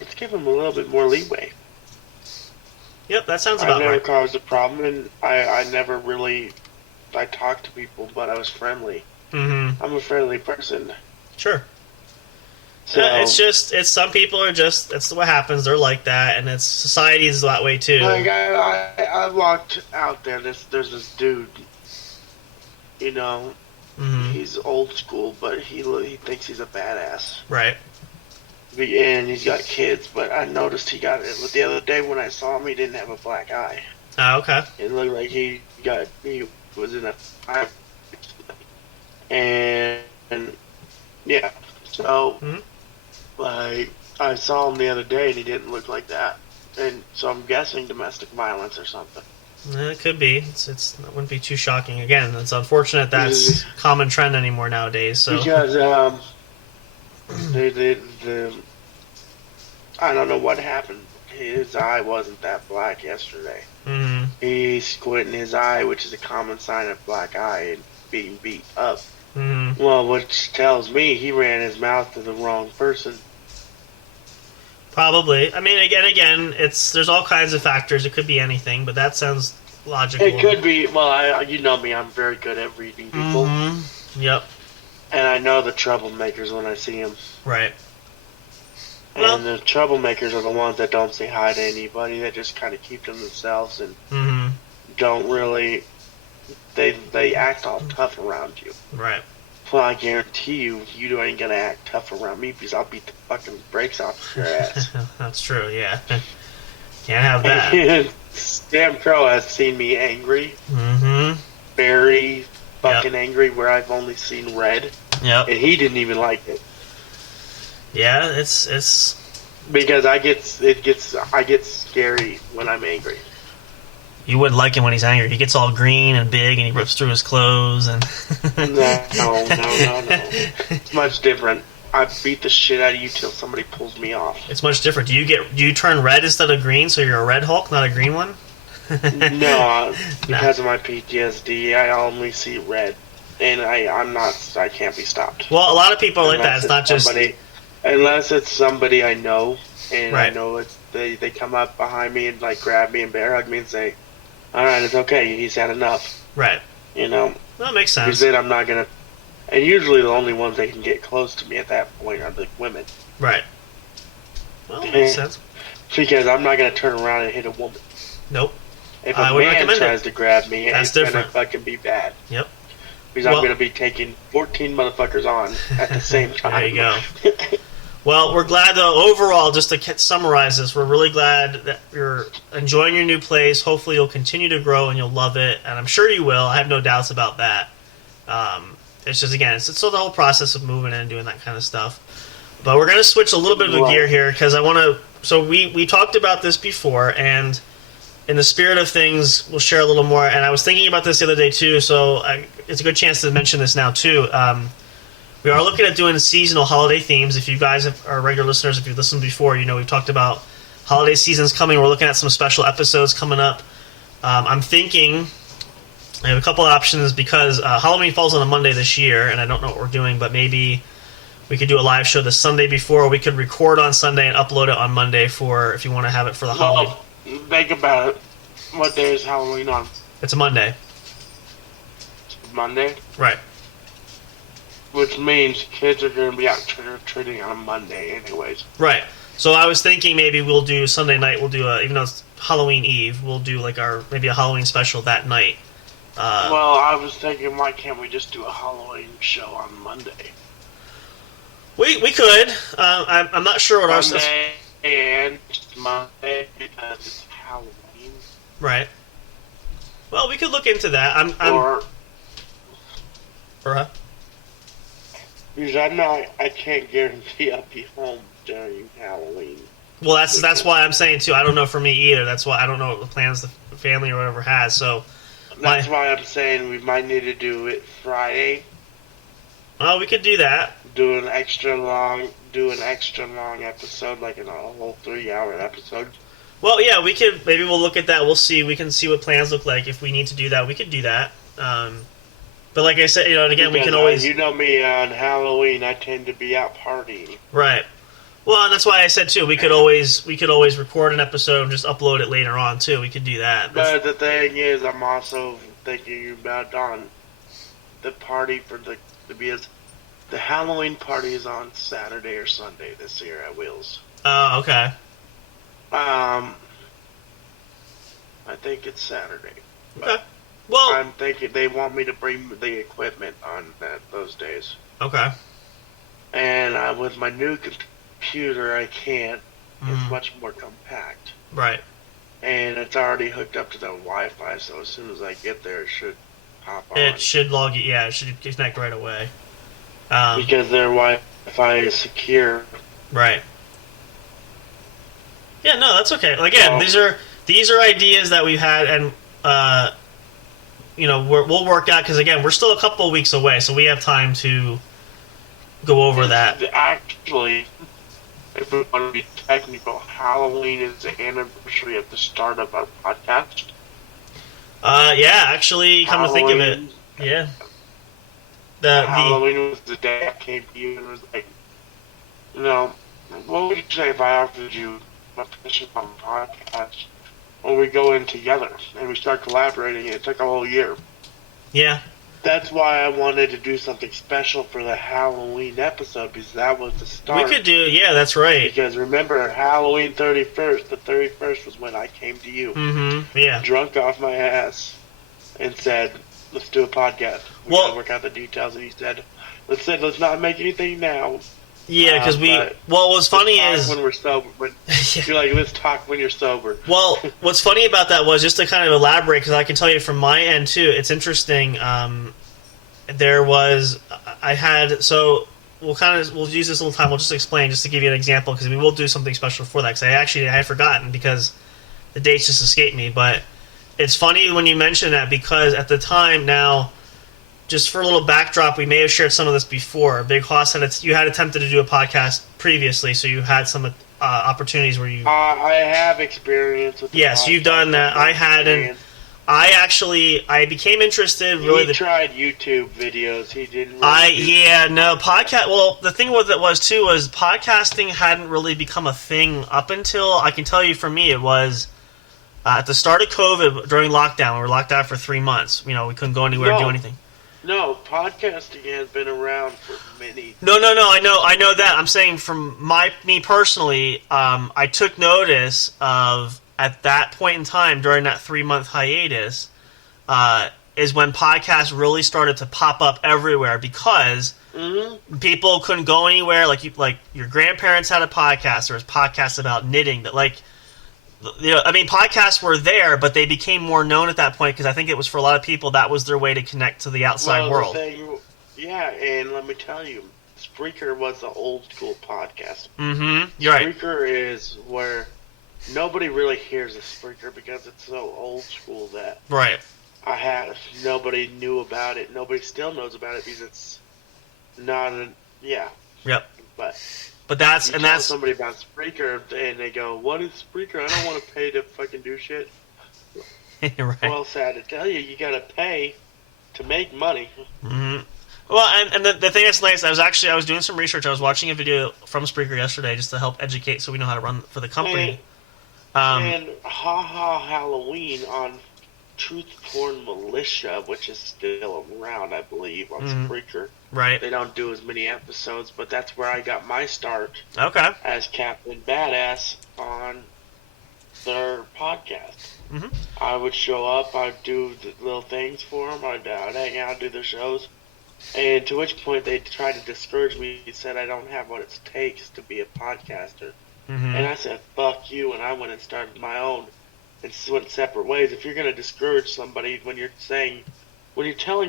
let's give them a little bit more leeway. Yep, that sounds about right. I never caused a problem, and I never really... I talked to people, but I was friendly. Mm-hmm. I'm a friendly person. Sure. So, it's some people are just, it's what happens, they're like that, and society is that way too. Like, I walked out there, there's this dude, you know, he's old school, but he thinks he's a badass. Right. And he's got kids, but I noticed he got it the other day when I saw him. He didn't have a black eye. Oh, okay. It looked like he was in a fire. And yeah, so like I saw him the other day, and he didn't look like that. And so I'm guessing domestic violence or something. It could be. It wouldn't be too shocking. Again, it's unfortunate that's common trend anymore nowadays. So because I don't know what happened. His eye wasn't that black yesterday. Mm-hmm. He's squinting his eye, which is a common sign of black eye and being beat up. Mm-hmm. Well, which tells me he ran his mouth to the wrong person. Probably. I mean, again, there's all kinds of factors. It could be anything, but that sounds logical. It could be. Well, you know me. I'm very good at reading people. Mm-hmm. Yep. And I know the troublemakers when I see them. Right. And the troublemakers are the ones that don't say hi to anybody. They just kind of keep to themselves and don't really... They act all tough around you. Right. Well, I guarantee you ain't gonna act tough around me because I'll beat the fucking brakes off your ass. That's true, yeah. Can't have that. Damn Crow has seen me angry. Mm-hmm. Very fucking angry where I've only seen red. Yep. And he didn't even like it. Yeah, it's because I get scary when I'm angry. You wouldn't like him when he's angry. He gets all green and big, and he rips through his clothes. And no. It's much different. I beat the shit out of you till somebody pulls me off. It's much different. Do you turn red instead of green, so you're a red Hulk, not a green one? No, because of my PTSD, I only see red, and I can't be stopped. Well, a lot of people are like that. It's not just unless it's somebody I know, and I know they come up behind me and like grab me and bear hug me and say, "All right, it's okay. He's had enough." Right. You know. That makes sense. Because then I'm not gonna. And usually the only ones that can get close to me at that point are the women. Right. Well, that makes sense. Because I'm not going to turn around and hit a woman. Nope. If I a would man recommend tries it. to grab me, That's it's going to different. fucking be bad. Yep. Because I'm going to be taking 14 motherfuckers on at the same time. There you go. Well, we're glad, though, overall, just to summarize this, we're really glad that you're enjoying your new place. Hopefully you'll continue to grow and you'll love it, and I'm sure you will. I have no doubts about that. It's just, again, it's still the whole process of moving in and doing that kind of stuff. But we're going to switch a little bit of a gear here, because I want to... So we talked about this before, and in the spirit of things, we'll share a little more. And I was thinking about this the other day, too, so it's a good chance to mention this now, too. We are looking at doing seasonal holiday themes. If you guys are regular listeners, if you've listened before, you know we've talked about holiday seasons coming. We're looking at some special episodes coming up. I'm thinking... I have a couple options, because Halloween falls on a Monday this year, and I don't know what we're doing, but maybe... we could do a live show the Sunday before, or we could record on Sunday and upload it on Monday for if you want to have it for the holiday. Think about it. What day is Halloween on? It's a Monday. Monday? Right. Which means kids are going to be out trick-or-treating on a Monday anyways. Right. So I was thinking maybe we'll do Sunday night, we'll do even though it's Halloween Eve, we'll do like maybe a Halloween special that night. Well, I was thinking, why can't we just do a Halloween show on Monday? We could. I'm not sure what Monday and Monday because it's Halloween. Right. Well, we could look into that. Because I can't guarantee I'll be home during Halloween. Well, that's why I'm saying too. I don't know for me either. That's why I don't know what the plans the family or whatever has. So that's why I'm saying we might need to do it Friday. Oh, we could do that. Do an extra long episode, like a whole 3-hour episode. Well, yeah, we could. Maybe we'll look at that. We'll see. We can see what plans look like. If we need to do that, we could do that. But like I said, and again, we can always. You know me, on Halloween, I tend to be out partying. Right. Well, and that's why I said too. We could always record an episode and just upload it later on too. We could do that. But the thing is, I'm also thinking about on the party for the Halloween party is on Saturday or Sunday this year at Will's. Oh, okay. I think it's Saturday. Okay. Well, I'm thinking they want me to bring the equipment on those days. Okay. And with my new computer, I can't. It's much more compact. Right. And it's already hooked up to the Wi-Fi, so as soon as I get there, it should pop on. It should log it. Yeah, it should connect right away. Because their Wi-Fi is secure. Right. Yeah, no, that's okay. Again, these are ideas that we've had, and we'll work out, because again, we're still a couple of weeks away, so we have time to go over that. Actually, if we want to be technical, Halloween is the anniversary of the start of our podcast. Yeah, actually, come to think of it, yeah. Halloween was the day I came to you and was like, what would you say if I offered you a position on the podcast when we go in together and we start collaborating? It took a whole year. Yeah. That's why I wanted to do something special for the Halloween episode, because that was the start. We could do, yeah, that's right. Because remember, Halloween 31st, the 31st was when I came to you. Mm-hmm, yeah. Drunk off my ass and said, let's do a podcast. We gotta work out the details, and he said, let's not make anything now. Yeah, because what's funny is when we're sober. You're like, let's talk when you're sober. Well, what's funny about that was, just to kind of elaborate, because I can tell you from my end too, it's interesting. We'll use this little time. We'll just explain, just to give you an example, because we will do something special for that. Because I had forgotten, because the dates just escaped me. But it's funny when you mention that, because at the time now. Just for a little backdrop, we may have shared some of this before. Big Hoss you had attempted to do a podcast previously, so you had some opportunities where you... I have experience with the Yes, you've done that. I hadn't. I became interested. Really, he tried YouTube videos. He didn't. Podcast. Well, the thing with it was podcasting hadn't really become a thing up until, I can tell you, for me, it was at the start of COVID during lockdown. We were locked out for 3 months. We couldn't go anywhere and do anything. No, podcasting has been around for many. No. I know that. I'm saying from me personally, I took notice of at that point in time during that 3-month hiatus, is when podcasts really started to pop up everywhere because people couldn't go anywhere. Like your grandparents had a podcast. There was podcasts about knitting that podcasts were there, but they became more known at that point because I think it was for a lot of people that was their way to connect to the outside world. Yeah, and let me tell you, Spreaker was the old school podcast. Mm-hmm. You're right. Spreaker is where nobody really hears a Spreaker because it's so old school that nobody knew about it. Nobody still knows about it because it's not Yep. But that's somebody about Spreaker and they go, "What is Spreaker? I don't want to pay to fucking do shit." Right. Well, sad to tell you, you gotta pay to make money. Mm-hmm. Well, and the thing that's nice, I was doing some research. I was watching a video from Spreaker yesterday just to help educate, so we know how to run for the company. And Halloween on Truth Porn Militia, which is still around, I believe, on Spreaker. Right. They don't do as many episodes, but that's where I got my start. Okay. As Captain Badass on their podcast. Mm-hmm. I would show up, I'd do the little things for them, I'd hang out, do their shows, and to which point they tried to discourage me. He said I don't have what it takes to be a podcaster. Mm-hmm. And I said, fuck you, and I went and started my own and went separate ways. If you're going to discourage somebody when you're telling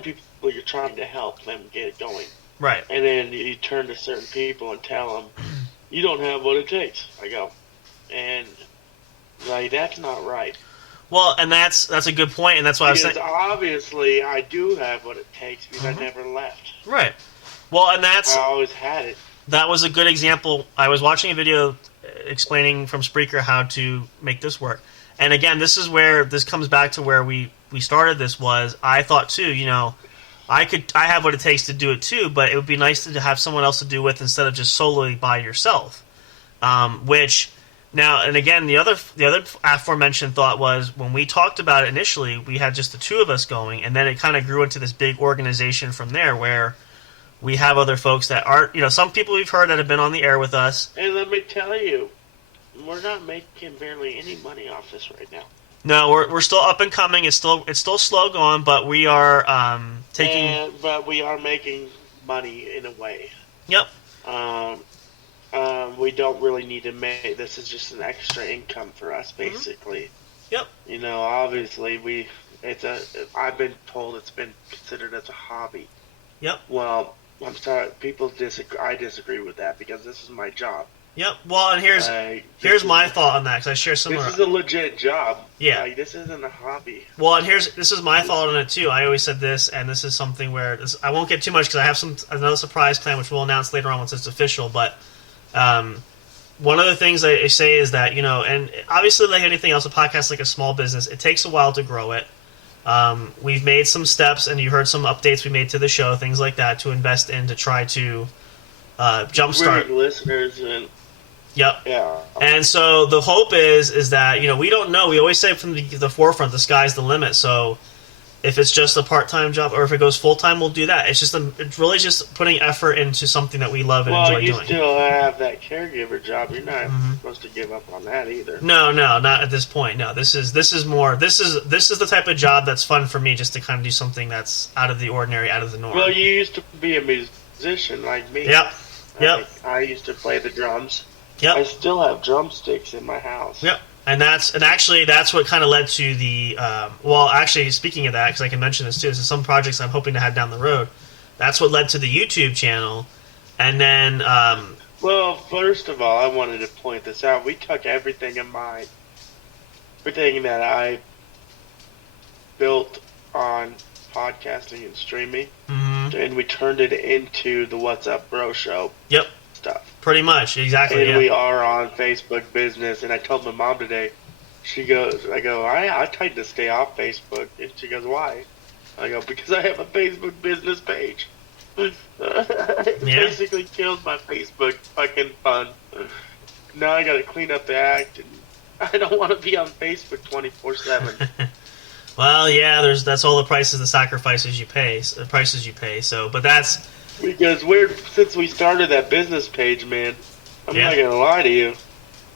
people you're trying to help them get it going, right, and then you turn to certain people and tell them, you don't have what it takes, I go, and that's not right. Well, and that's a good point, and that's why I was saying. Obviously, I do have what it takes because I never left. Right. Well, and I always had it. That was a good example. I was watching a video explaining from Spreaker how to make this work, and again, this is where this comes back to where we started. This was I thought too. I have what it takes to do it too, but it would be nice to have someone else to do with instead of just solely by yourself, which. Now, and again, the other aforementioned thought was when we talked about it initially, we had just the two of us going, and then it kind of grew into this big organization from there where we have other folks that aren't, some people we've heard that have been on the air with us. And let me tell you, we're not making barely any money off this right now. No, we're still up and coming. It's still slow going, but we are but we are making money in a way. Yep. We don't really need to make. This is just an extra income for us, basically. Yep. Obviously, I've been told it's been considered as a hobby. Yep. Well, I'm sorry, people disagree. I disagree with that because this is my job. Yep. Well, and here's my thought on that because I share similar. This is a legit job. Yeah. This isn't a hobby. Well, and this is my thought on it too. I always said this, and this is something where I won't get too much because I have another surprise plan which we'll announce later on once it's official, but. One of the things I say is that, and obviously like anything else, a podcast is like a small business. It takes a while to grow it. We've made some steps, and you heard some updates we made to the show, things like that, to invest in to try to jumpstart listeners. And yep. Yeah. And so the hope is that, we don't know. We always say from the forefront, the sky's the limit. So if it's just a part-time job or if it goes full-time, we'll do that. It's really just putting effort into something that we love and enjoy doing. Well, you still have that caregiver job. You're not supposed to give up on that either. No, not at this point. No, this is the type of job that's fun for me, just to kind of do something that's out of the ordinary, out of the norm. Well, you used to be a musician like me. Yep. I used to play the drums. Yep. I still have drumsticks in my house. Yep. And that's what kind of led to the speaking of that, because I can mention this too, this is some projects I'm hoping to have down the road. That's what led to the YouTube channel, and then well, first of all, I wanted to point this out. We took everything that I built on podcasting and streaming, and we turned it into the What's Up Bro Show. Yep. Stuff. Pretty much, exactly. And we are on Facebook Business, and I told my mom today, I tried to stay off Facebook, and she goes, why? I go, because I have a Facebook Business page. It basically killed my Facebook fucking fun. Now I gotta clean up the act, and I don't want to be on Facebook 24/7. Well, yeah, that's all the prices, the sacrifices you pay, the prices you pay. So, but that's Because since we started that business page, man, I'm Yeah. not gonna lie to you.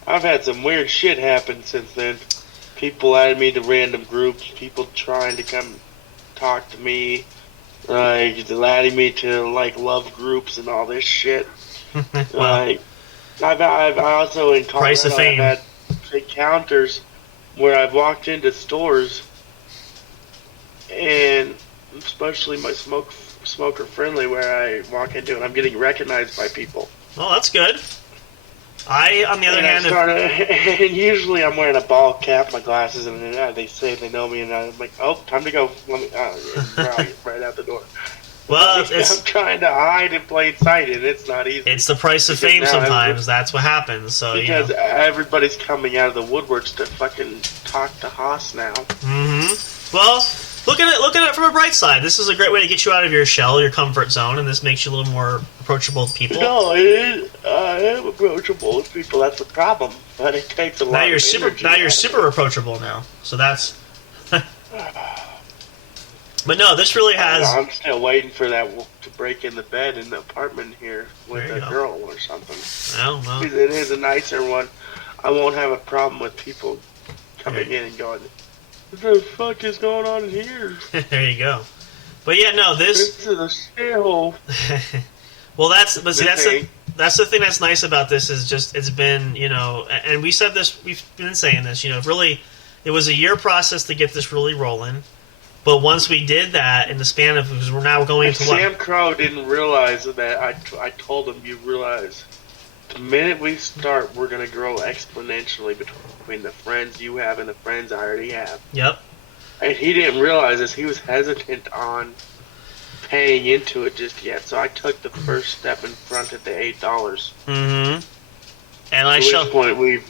I've had some weird shit happen since then. People adding me to random groups, people trying to come talk to me, like adding me to like love groups and all this shit. well, Like I've also in Price of Colorado I've fame. had encounters where I've walked into stores and especially my smoker friendly where I walk into and I'm getting recognized by people. well, that's good. On the other And hand, and usually I'm wearing a ball cap, my glasses, and they say they know me, and I'm like, oh, time to go. Let me right out the door. well, I'm trying to hide in plain sight, and it's not easy. it's the price of Because fame. now Sometimes that's what happens. So because everybody's coming out of the woodworks to fucking talk to Haas now. Well, look at it from a bright side. This is a great way to get you out of your shell, your comfort zone, and this makes you a little more approachable to people. No, it is. I am approachable with people. That's the problem, but it takes a lot. Now you're of super. energy Now you're out of super approachable now. So that's. But no, this really it. has. I'm still waiting for that to break in the bed in the apartment here with There you a go. girl or something. Well, It is a nicer one. I won't have a problem with people coming in and going, what the fuck is going on in here? there you go. But yeah, no, this. This is a shithole. Well, that's the thing. that's the thing that's nice about this is just it's been and we said this, we've been saying this, really, it was a year process to get this really rolling. But once we did that, in the span of, because we're now going into Sam Crow didn't realize that. I told him, you realize, the minute we start, we're going to grow exponentially between the friends you have and the friends I already have. Yep. And he didn't realize this. He was hesitant on paying into it just yet. So I took the first step in front at the $8. Mm-hmm. And I At shall. which point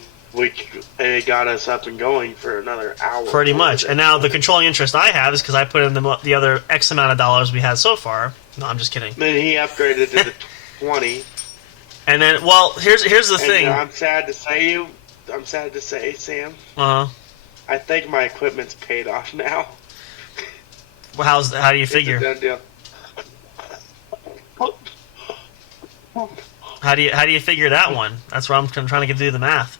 it got us up and going for another hour. Pretty much. And now the controlling interest I have is because I put in the other X amount of dollars we had so far. No, I'm just kidding. Then he upgraded to the 20. And then, well, here's the thing. I'm sad to say, Sam, Uh-huh. I think my equipment's paid off now. Well, how do you It's figure? a done deal. How do you figure that one? That's where I'm trying to do the math.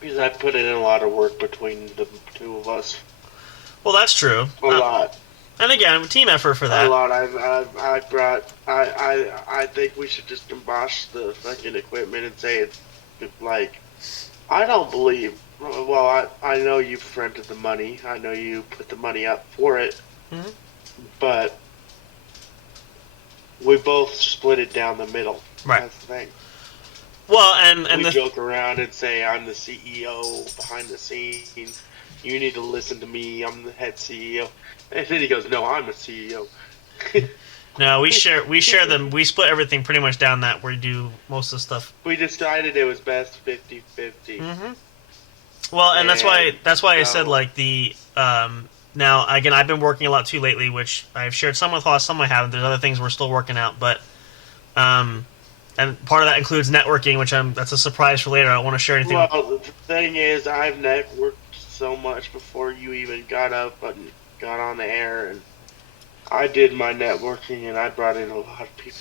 Because I put in a lot of work between the two of us. Well, that's true. A lot. And again, team effort for A that. lot. I think we should just kibosh the fucking equipment and say it's like, I don't believe. Well, I know you fronted the money. I know you put the money up for it. Mhm. But we both split it down the middle. Right. That's the thing. Well, and We the joke around and say, I'm the CEO behind the scenes. You need to listen to me. I'm the head CEO. And then he goes, no, I'm a CEO. no, we share them. We split everything pretty much down that we do most of the stuff. We decided it was best 50-50. Mm-hmm. Well, and that's why I said like the now again I've been working a lot too lately, which I've shared some with Haas, some I haven't. There's other things we're still working out, but and part of that includes networking, which that's a surprise for later. I don't want to share anything. Well, the thing is, I've networked so much before you even got up and got on the air, and I did my networking, and I brought in a lot of people.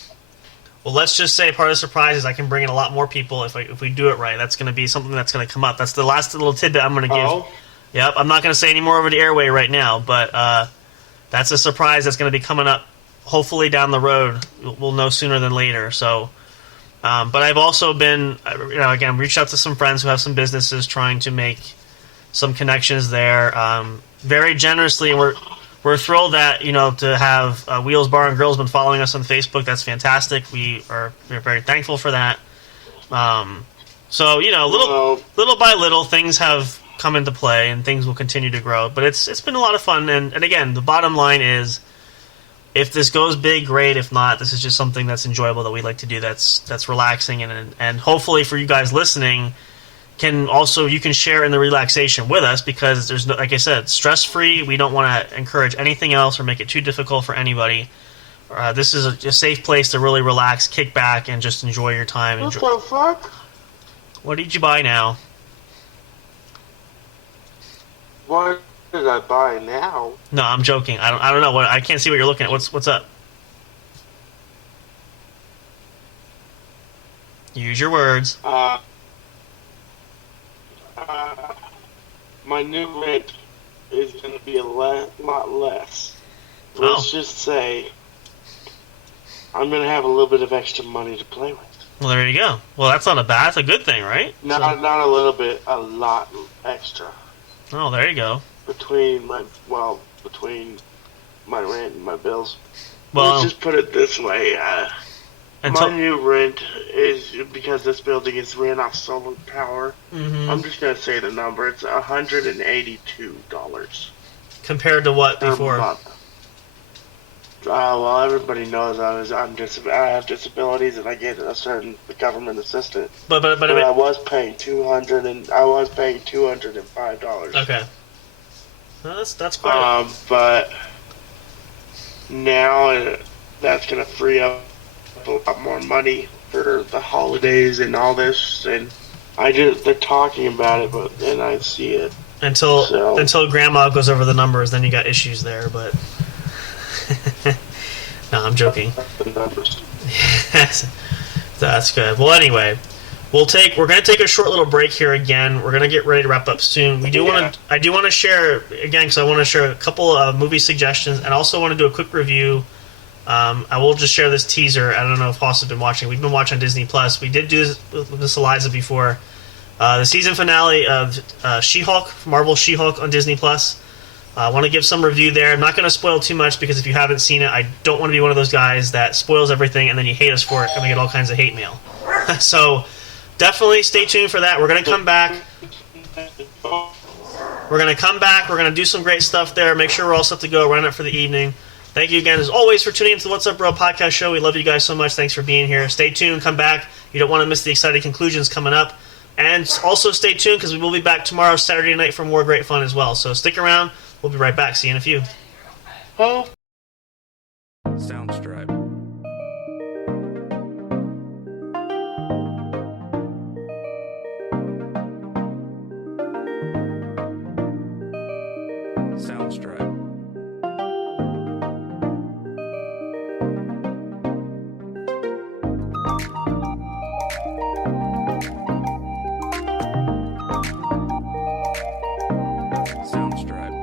Well, let's just say part of the surprise is I can bring in a lot more people if we do it right. That's going to be something that's going to come up. That's the last little tidbit I'm going to give. Oh? Yep, I'm not going to say any more over the airway right now, but that's a surprise that's going to be coming up hopefully down the road. We'll know sooner than later. So, but I've also been, again, reached out to some friends who have some businesses trying to make some connections there. Very generously, and we're thrilled that to have Wheels Bar and Grill's been following us on Facebook. That's fantastic. We're very thankful for that. So little by little, things have come into play, and things will continue to grow. But it's been a lot of fun. And again, the bottom line is, if this goes big, great. If not, this is just something that's enjoyable that we like to do. That's relaxing, and hopefully for you guys listening, you can share in the relaxation with us, because there's no, like I said, stress free. We don't want to encourage anything else or make it too difficult for anybody. This is a safe place to really relax, kick back, and just enjoy your time. What the fuck? What did you buy now? What did I buy now? No, I'm joking. I don't know. What I can't see what you're looking at. What's up? Use your words. My new rent is going to be a lot less. Let's just say I'm going to have a little bit of extra money to play with. Well, there you go. Well, that's not a bad. That's a good thing, right? Not a little bit, a lot extra. Oh, there you go. Between my rent and my bills. Well, let's just put it this way. My new rent is, because this building is ran off solar power, I'm just going to say the number. It's $182. Compared to what before? Month. Well, everybody knows I have disabilities and I get a certain government assistance. But I was paying $205. Okay. Well, that's quite. But now that's going to free up a lot more money for the holidays and all this, and they're talking about it, but then I see it until Grandma goes over the numbers, then you got issues there. But no, I'm joking. That's good. Well, anyway, we're going to take a short little break here again. We're going to get ready to wrap up soon. I do want to share again, because I want to share a couple of movie suggestions, and also want to do a quick review. I will just share this teaser. I don't know if Hoss has been watching. We've been watching Disney Plus. We did do this with Miss Eliza before. The season finale of She-Hulk, Marvel She-Hulk on Disney Plus. I want to give some review there. I'm not going to spoil too much, because if you haven't seen it, I don't want to be one of those guys that spoils everything and then you hate us for it and we get all kinds of hate mail. So definitely stay tuned for that. We're going to come back. We're going to do some great stuff there. Make sure we're all set to go. Run it for the evening. Thank you again, as always, for tuning into the What's Up Bro podcast show. We love you guys so much. Thanks for being here. Stay tuned. Come back. You don't want to miss the exciting conclusions coming up. And also stay tuned, because we will be back tomorrow, Saturday night, for more great fun as well. So stick around. We'll be right back. See you in a few. Oh. Soundstripe. Soundstripe. Soundstripe.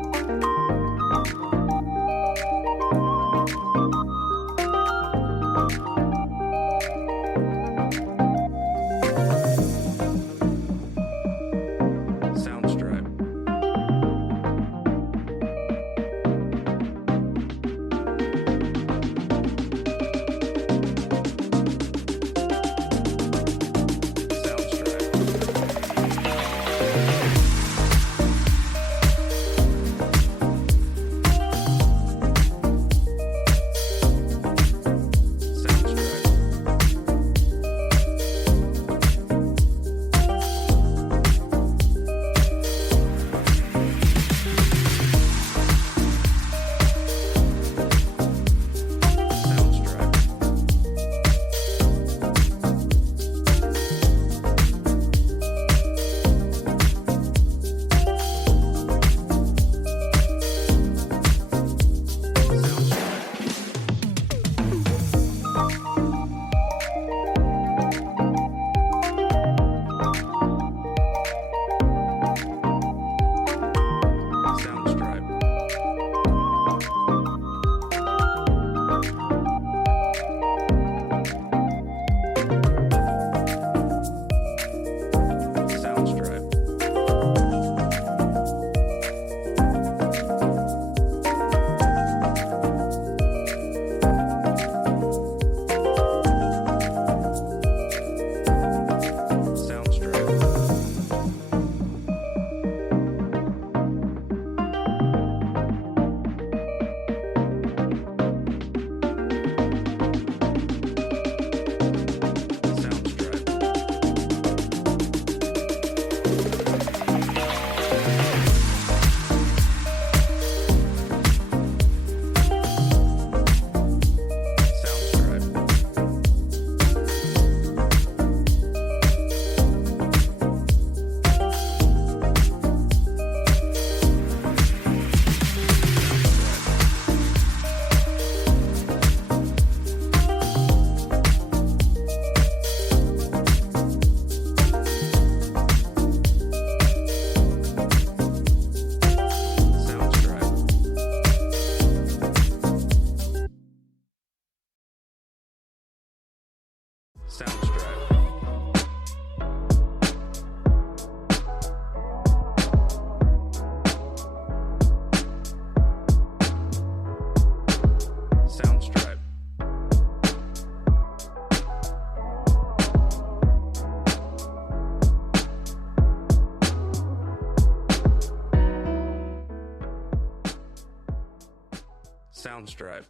Soundstripe.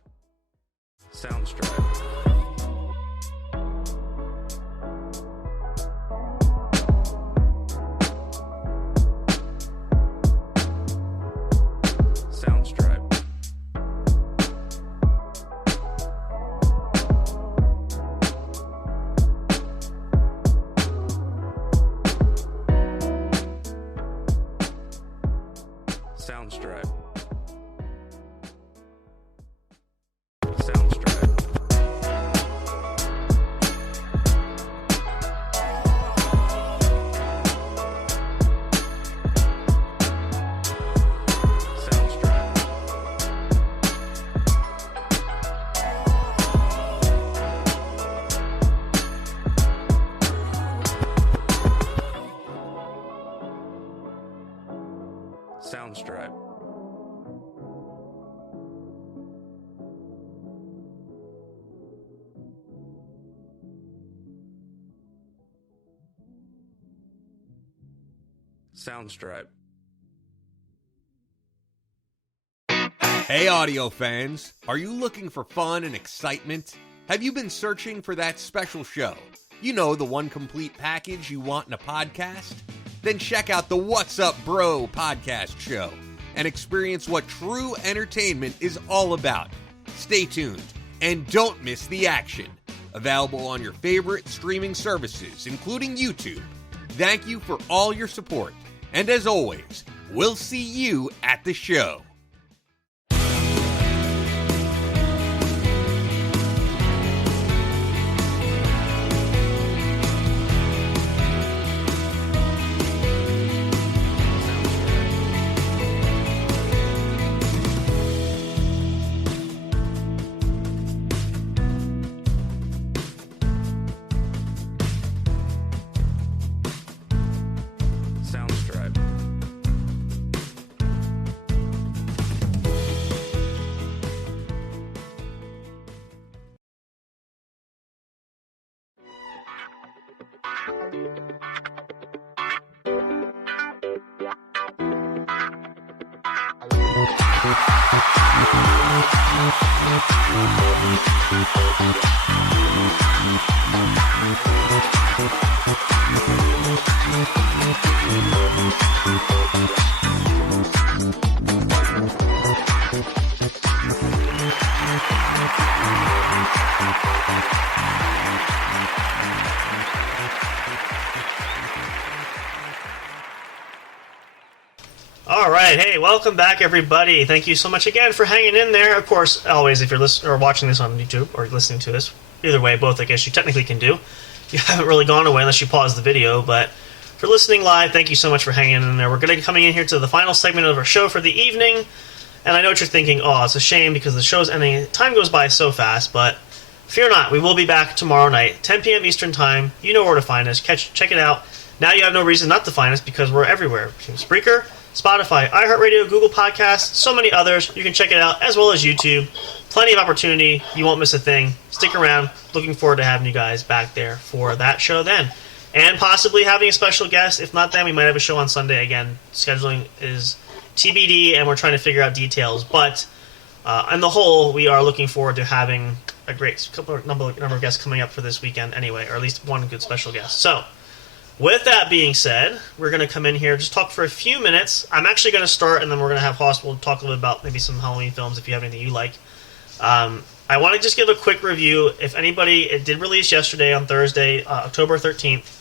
Soundstripe. Soundstripe. Soundstripe. Soundstripe. Soundstripe. Soundstripe. Soundstripe. Hey, audio fans, are you looking for fun and excitement? Have you been searching for that special show? You know, the one complete package you want in a podcast? Then check out the What's Up Bro podcast show and experience what true entertainment is all about. Stay tuned and don't miss the action. Available on your favorite streaming services, including YouTube. Thank you for all your support. And as always, we'll see you at the show. Soundstripe. All right, hey, welcome back, everybody. Thank you so much again for hanging in there. Of course, always, if you're listening or watching this on YouTube or listening to this, either way, both I guess you technically can do. You haven't really gone away unless you pause the video, but for listening live, thank you so much for hanging in there. We're going to be coming in here to the final segment of our show for the evening, and I know what you're thinking, oh, it's a shame because the show's ending. Time goes by so fast, but fear not, we will be back tomorrow night, 10 p.m. Eastern Time. You know where to find us. Check it out. Now you have no reason not to find us because we're everywhere. Spreaker, Spotify, iHeartRadio, Google Podcasts, so many others. You can check it out, as well as YouTube. Plenty of opportunity. You won't miss a thing. Stick around. Looking forward to having you guys back there for that show then. And possibly having a special guest. If not then, we might have a show on Sunday again. Scheduling is TBD, and we're trying to figure out details. But on the whole, we are looking forward to having a great number of guests coming up for this weekend anyway, or at least one good special guest. So, with that being said, we're going to come in here, just talk for a few minutes. I'm actually going to start, and then we're going to have Hoss. We'll talk a little bit about maybe some Halloween films if you have anything you like. I want to just give a quick review. If anybody, it did release yesterday on Thursday, October 13th,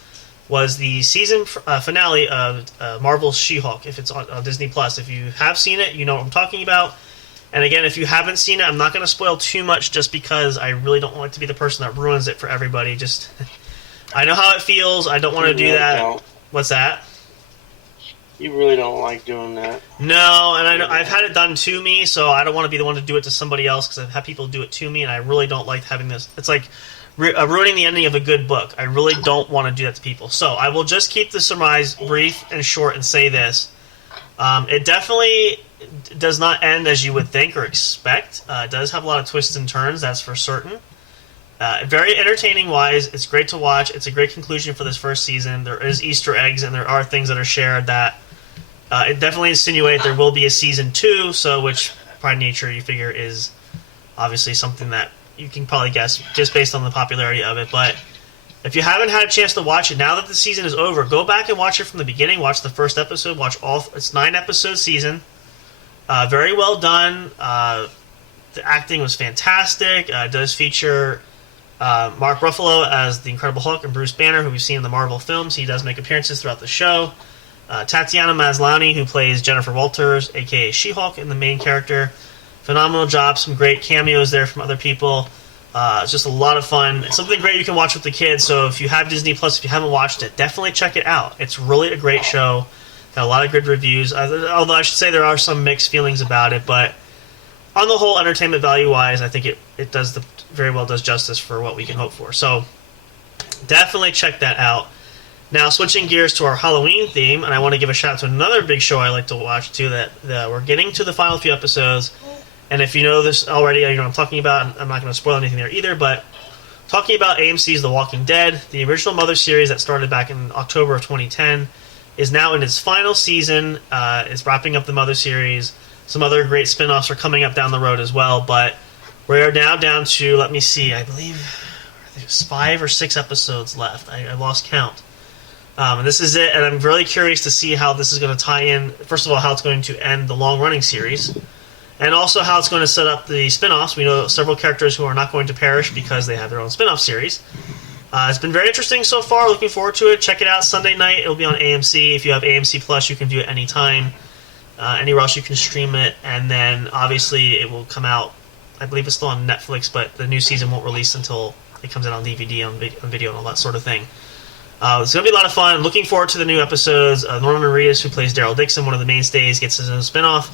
was the season finale of Marvel's She-Hulk, if it's on Disney+. If you have seen it, you know what I'm talking about. And again, if you haven't seen it, I'm not going to spoil too much just because I really don't want to be the person that ruins it for everybody. Just, I know how it feels. I don't want to do that. Don't. What's that? You really don't like doing that. No, and I know, I've had it done to me, so I don't want to be the one to do it to somebody else because I've had people do it to me, and I really don't like having this. It's like ruining the ending of a good book. I really don't want to do that to people. So I will just keep the surmise brief and short and say this. It definitely does not end as you would think or expect. It does have a lot of twists and turns, that's for certain. Very entertaining-wise. It's great to watch. It's a great conclusion for this first season. There is Easter eggs, and there are things that are shared that it definitely insinuate there will be a season 2, so which, by nature, you figure is Obviously, something that you can probably guess just based on the popularity of it. But if you haven't had a chance to watch it, now that the season is over, go back and watch it from the beginning. Watch the first episode. Watch all. It's 9-episode season. Very well done. The acting was fantastic. It does feature Mark Ruffalo as the Incredible Hulk and Bruce Banner, who we've seen in the Marvel films. He does make appearances throughout the show. Tatiana Maslany, who plays Jennifer Walters, a.k.a. She-Hulk, in the main character. Phenomenal job. Some great cameos there from other people. It's just a lot of fun. It's something great you can watch with the kids. So if you have Disney Plus, if you haven't watched it, definitely check it out. It's really a great show. Got a lot of good reviews. Although I should say there are some mixed feelings about it, but on the whole, entertainment value-wise, I think it does very well does justice for what we can hope for. So definitely check that out. Now, switching gears to our Halloween theme, and I want to give a shout out to another big show I like to watch too. That we're getting to the final few episodes. And if you know this already, you know what I'm talking about. I'm not going to spoil anything there either, but talking about AMC's The Walking Dead, the original Mother series that started back in October of 2010, is now in its final season. It's wrapping up the Mother series. Some other great spin-offs are coming up down the road as well, but we are now down to, let me see, I believe there's 5 or 6 episodes left. I lost count. And this is it, and I'm really curious to see how this is going to tie in, first of all, how it's going to end the long-running series, and also how it's going to set up the spin-offs. We know several characters who are not going to perish because they have their own spin-off series. It's been very interesting so far. Looking forward to it. Check it out Sunday night. It'll be on AMC. If you have AMC Plus, you can view it anytime. Anywhere else you can stream it. And then, obviously, it will come out, I believe it's still on Netflix, but the new season won't release until it comes out on DVD, on video, and all that sort of thing. It's going to be a lot of fun. Looking forward to the new episodes. Norman Reedus, who plays Daryl Dixon, one of the mainstays, gets his own spinoff.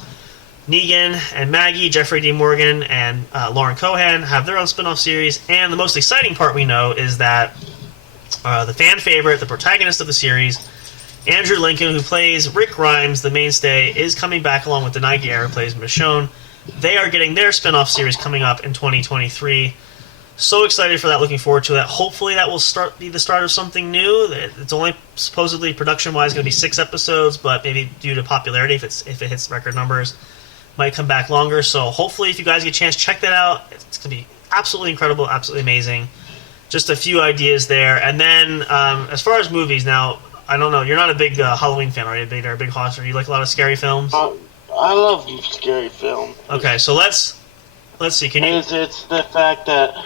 Negan and Maggie, Jeffrey D. Morgan, and Lauren Cohan have their own spinoff series. And the most exciting part we know is that the fan favorite, the protagonist of the series, Andrew Lincoln, who plays Rick Grimes, the mainstay, is coming back along with Denai Guerre, who plays Michonne. They are getting their spinoff series coming up in 2023. So excited for that, looking forward to that. Hopefully that will be the start of something new. It's only supposedly production-wise going to be 6 episodes, but maybe due to popularity, if it hits record numbers, might come back longer. So hopefully if you guys get a chance, check that out. It's going to be absolutely incredible, absolutely amazing. Just a few ideas there. And then as far as movies, now, I don't know, you're not a big Halloween fan, are you? A big horror? You like a lot of scary films? I love scary films. Okay, so let's see. Can you? It's the fact that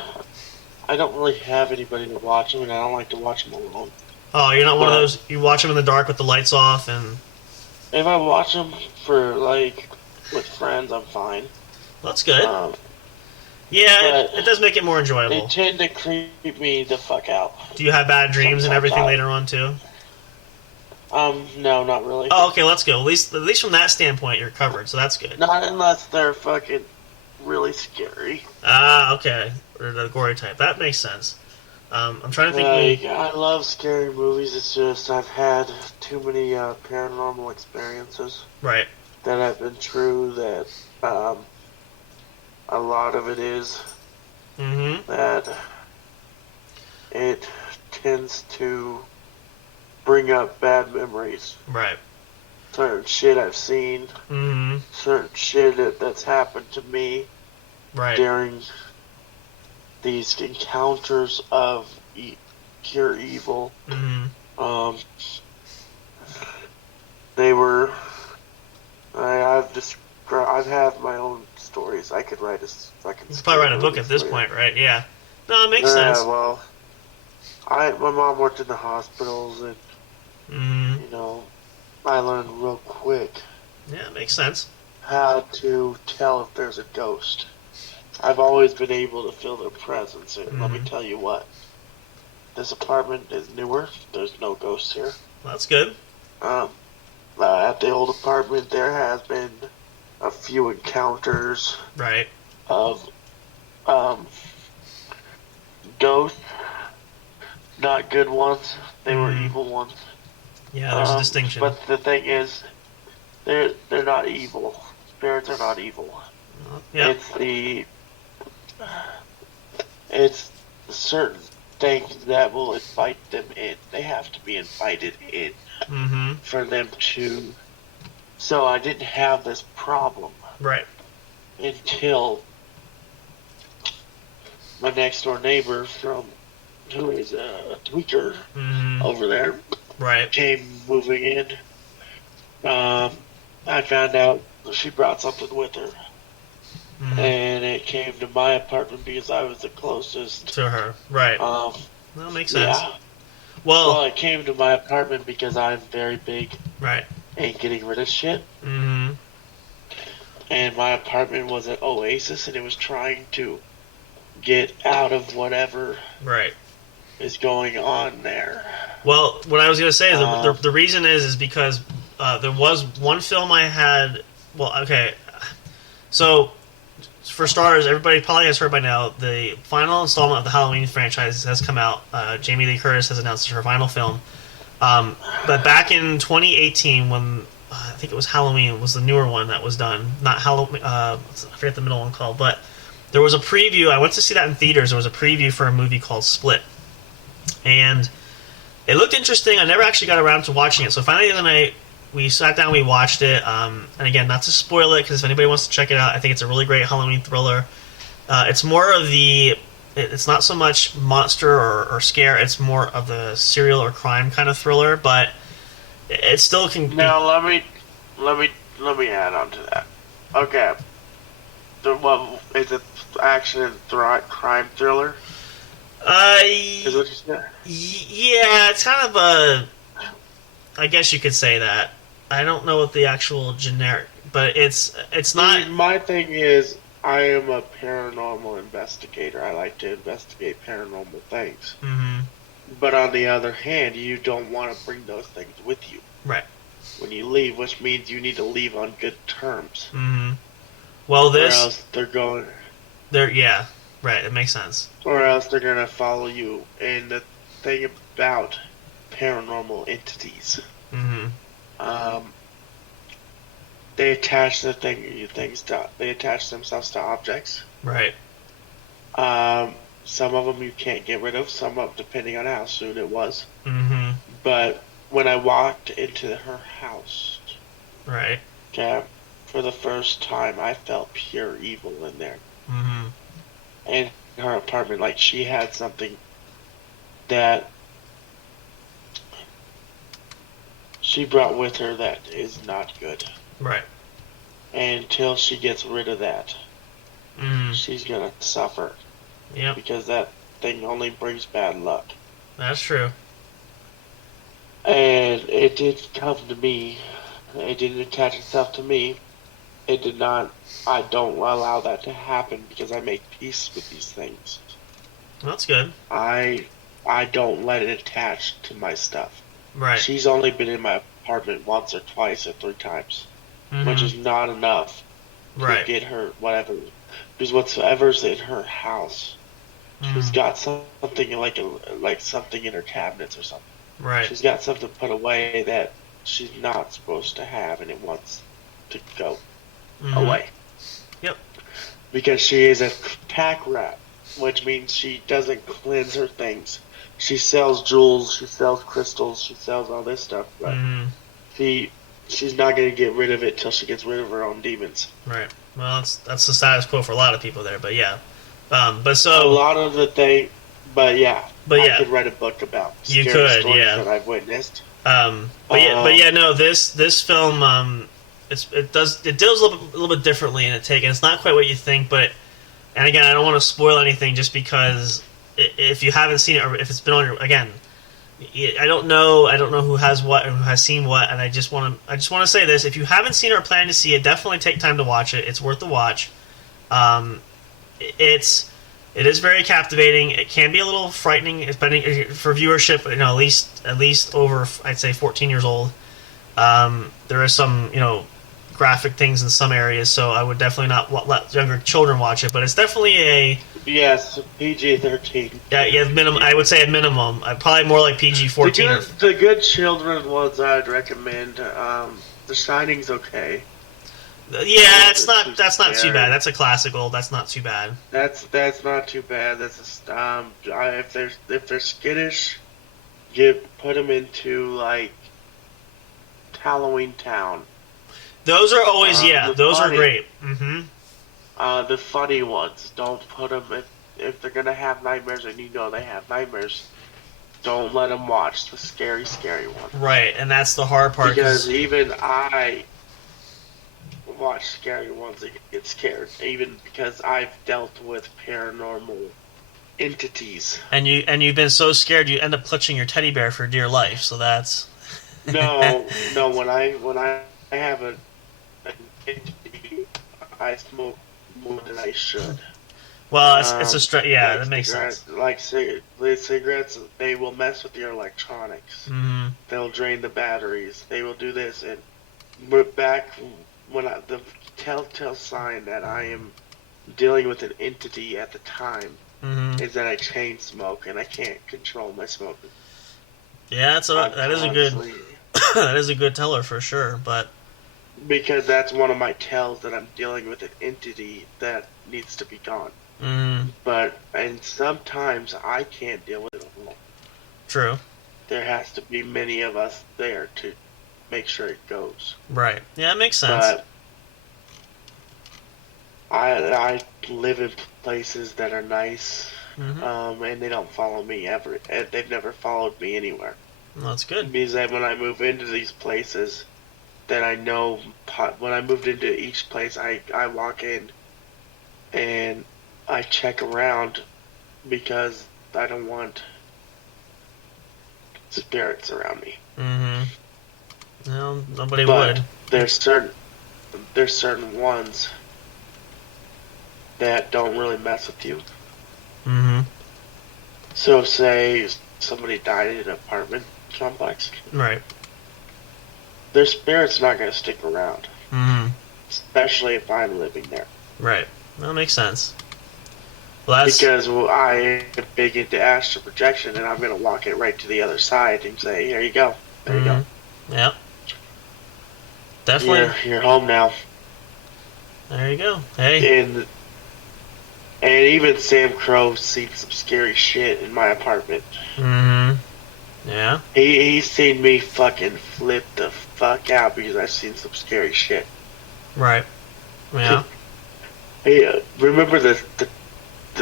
I don't really have anybody to watch them, and I don't like to watch them alone. Oh, you're not one of those. You watch them in the dark with the lights off, and if I watch them with friends, I'm fine. That's good. Yeah, it does make it more enjoyable. They tend to creep me the fuck out. Do you have bad dreams and everything later on too? No, not really. Oh, okay, let's go. At least from that standpoint, you're covered, so that's good. Not unless they're fucking really scary. Ah, okay. Or the gory type. That makes sense. I'm trying to think. I love scary movies. It's just I've had too many paranormal experiences. Right. That have been true. That a lot of it is that it tends to bring up bad memories. Right. Certain shit I've seen. Certain shit that's happened to me. Right. During these encounters of pure evil. They were. I've had my own stories. I could write a fucking. You could probably write a book at this point, right? Yeah. No, it makes sense. Yeah, well, my mom worked in the hospitals, and I learned real quick. Yeah, it makes sense. How to tell if there's a ghost. I've always been able to feel their presence, and let me tell you what. This apartment is newer. There's no ghosts here. Well, that's good. At the old apartment, there has been a few encounters. Right. Of ghosts. Not good ones. They were evil ones. Yeah, there's a distinction. But the thing is, they're not evil. Spirits are not evil. Yeah. It's certain things that will invite them in. They have to be invited in for them to. So I didn't have this problem. Right. Until my next door neighbor who is a tweaker over there, right, came moving in. I found out she brought something with her, and it came to my apartment because I was the closest to her. Right. That makes sense. Yeah. Well, it came to my apartment because I'm very big. Right. And getting rid of shit. And my apartment was an oasis, and it was trying to get out of whatever is going on there. Well, what I was going to say is the reason is because there was one film I had. Well, okay. So, for starters, everybody probably has heard by now, the final installment of the Halloween franchise has come out. Jamie Lee Curtis has announced her final film. But back in 2018, when I think it was Halloween, was the newer one that was done. Not Halloween. I forget the middle one called, but there was a preview. I went to see that in theaters. There was a preview for a movie called Split, and it looked interesting. I never actually got around to watching it. So finally the other night, we sat down, we watched it. And again, not to spoil it, because if anybody wants to check it out, I think it's a really great Halloween thriller. It's more of the. It's not so much monster or scare. It's more of the serial or crime kind of thriller, but it still can be... Now let me add on to that. Okay, is it action and crime thriller? Is what you said? Yeah, it's kind of a. I guess you could say that. I don't know what the actual generic, but it's not. My thing is, I am a paranormal investigator. I like to investigate paranormal things. But on the other hand, you don't want to bring those things with you. Right. When you leave, which means you need to leave on good terms. Well, or else they're going. Yeah. Right. It makes sense. Or else they're gonna follow you. And the thing about paranormal entities, they attach they attach themselves to objects. Right. Some of them you can't get rid of. Some of, depending on how soon it was. But when I walked into her house, right, okay, for the first time, I felt pure evil in there. And her apartment, like she had something that she brought with her that is not good. Right. And until she gets rid of that, she's gonna suffer. Yep. Because that thing only brings bad luck. That's true. And it did come to me. It didn't attach itself to me. It did not. I don't allow that to happen because I make peace with these things. That's good. I don't let it attach to my stuff. Right. She's only been in my apartment once or twice or 3 times, which is not enough to get her whatever. Because whatever's in her house, she's got something like something in her cabinets or something. Right. She's got something put away that she's not supposed to have, and it wants to go away. Yep. Because she is a pack rat, which means she doesn't cleanse her things. She sells jewels, she sells crystals, she sells all this stuff, but she's not going to get rid of it till she gets rid of her own demons. Right. Well, that's the status quo for a lot of people there, but yeah. But so a lot of the thing, I could write a book about you scary could, stories yeah, that I've witnessed. This film, it deals a little bit differently in a take, and it's not quite what you think, but, and again, I don't want to spoil anything just because if you haven't seen it, or if it's been on your, again, I don't know who has what and who has seen what, and I just want to say this: if you haven't seen it or plan to see it, definitely take time to watch it. It's worth the watch. It is very captivating. It can be a little frightening, depending for viewership. At least over, I'd say, 14 years old. There is some graphic things in some areas, so I would definitely not let younger children watch it. But it's definitely Yes, PG-13. Yeah, minimum. I would say a minimum. Probably more like PG-14. The good children ones I'd recommend. The Shining's okay. Yeah, that's not too bad. That's a classical. That's not too bad. That's not too bad. That's if they're skittish, put them into like Halloween Town. Those are always those are great. The funny ones, don't put them if they're gonna have nightmares and you know they have nightmares, don't let them watch the scary one. Right, and that's the hard part. Because even I watch scary ones and get scared, even because I've dealt with paranormal entities. And you've been so scared you end up clutching your teddy bear for dear life. So that's No. When I have an entity, I smoke more than I should. well, it's a yeah, that makes sense. Like cigarettes, they will mess with your electronics. Mm-hmm. They'll drain the batteries. They will do this, and we're back when the telltale sign that I am dealing with an entity at the time is that I chain smoke and I can't control my smoking. Yeah, that is a good teller for sure. But because that's one of my tells that I'm dealing with an entity that needs to be gone. And sometimes I can't deal with it alone. True. There has to be many of us there to make sure it goes. Right. Yeah, that makes sense. But I live in places that are nice, and they don't follow me ever. They've never followed me anywhere. Well, that's good. It means that when I move into these places, that I know, when I moved into each place, I walk in and I check around because I don't want spirits around me. Well, nobody But would. there's certain ones that don't really mess with you. So say somebody died in an apartment complex. Right. Their spirit's not going to stick around. Especially if I'm living there. Right. That makes sense. Well, Because I am big into astral projection, and I'm going to walk it right to the other side and say, here you go. There you go. Yep. Definitely. You're home now. There you go. Hey. And even Sam Crow seen some scary shit in my apartment. Yeah. He's seen me fucking flip the fuck out because I've seen some scary shit. Right. Yeah. Hey, remember the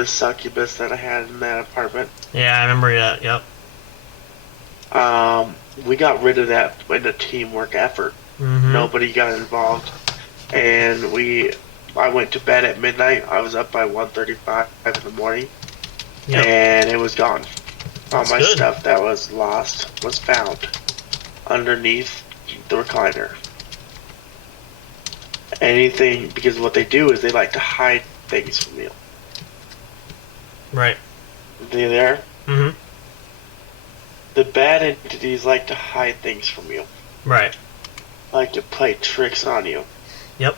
succubus that I had in that apartment? Yeah, I remember that. Yep. We got rid of that in a teamwork effort. Nobody got involved, and I went to bed at midnight. I was up by 1:35 in the morning, and it was gone. All my stuff that was lost was found underneath the recliner. Anything, because what they do is they like to hide things from you. Right. Are you there? The bad entities like to hide things from you. Right. Like to play tricks on you. Yep.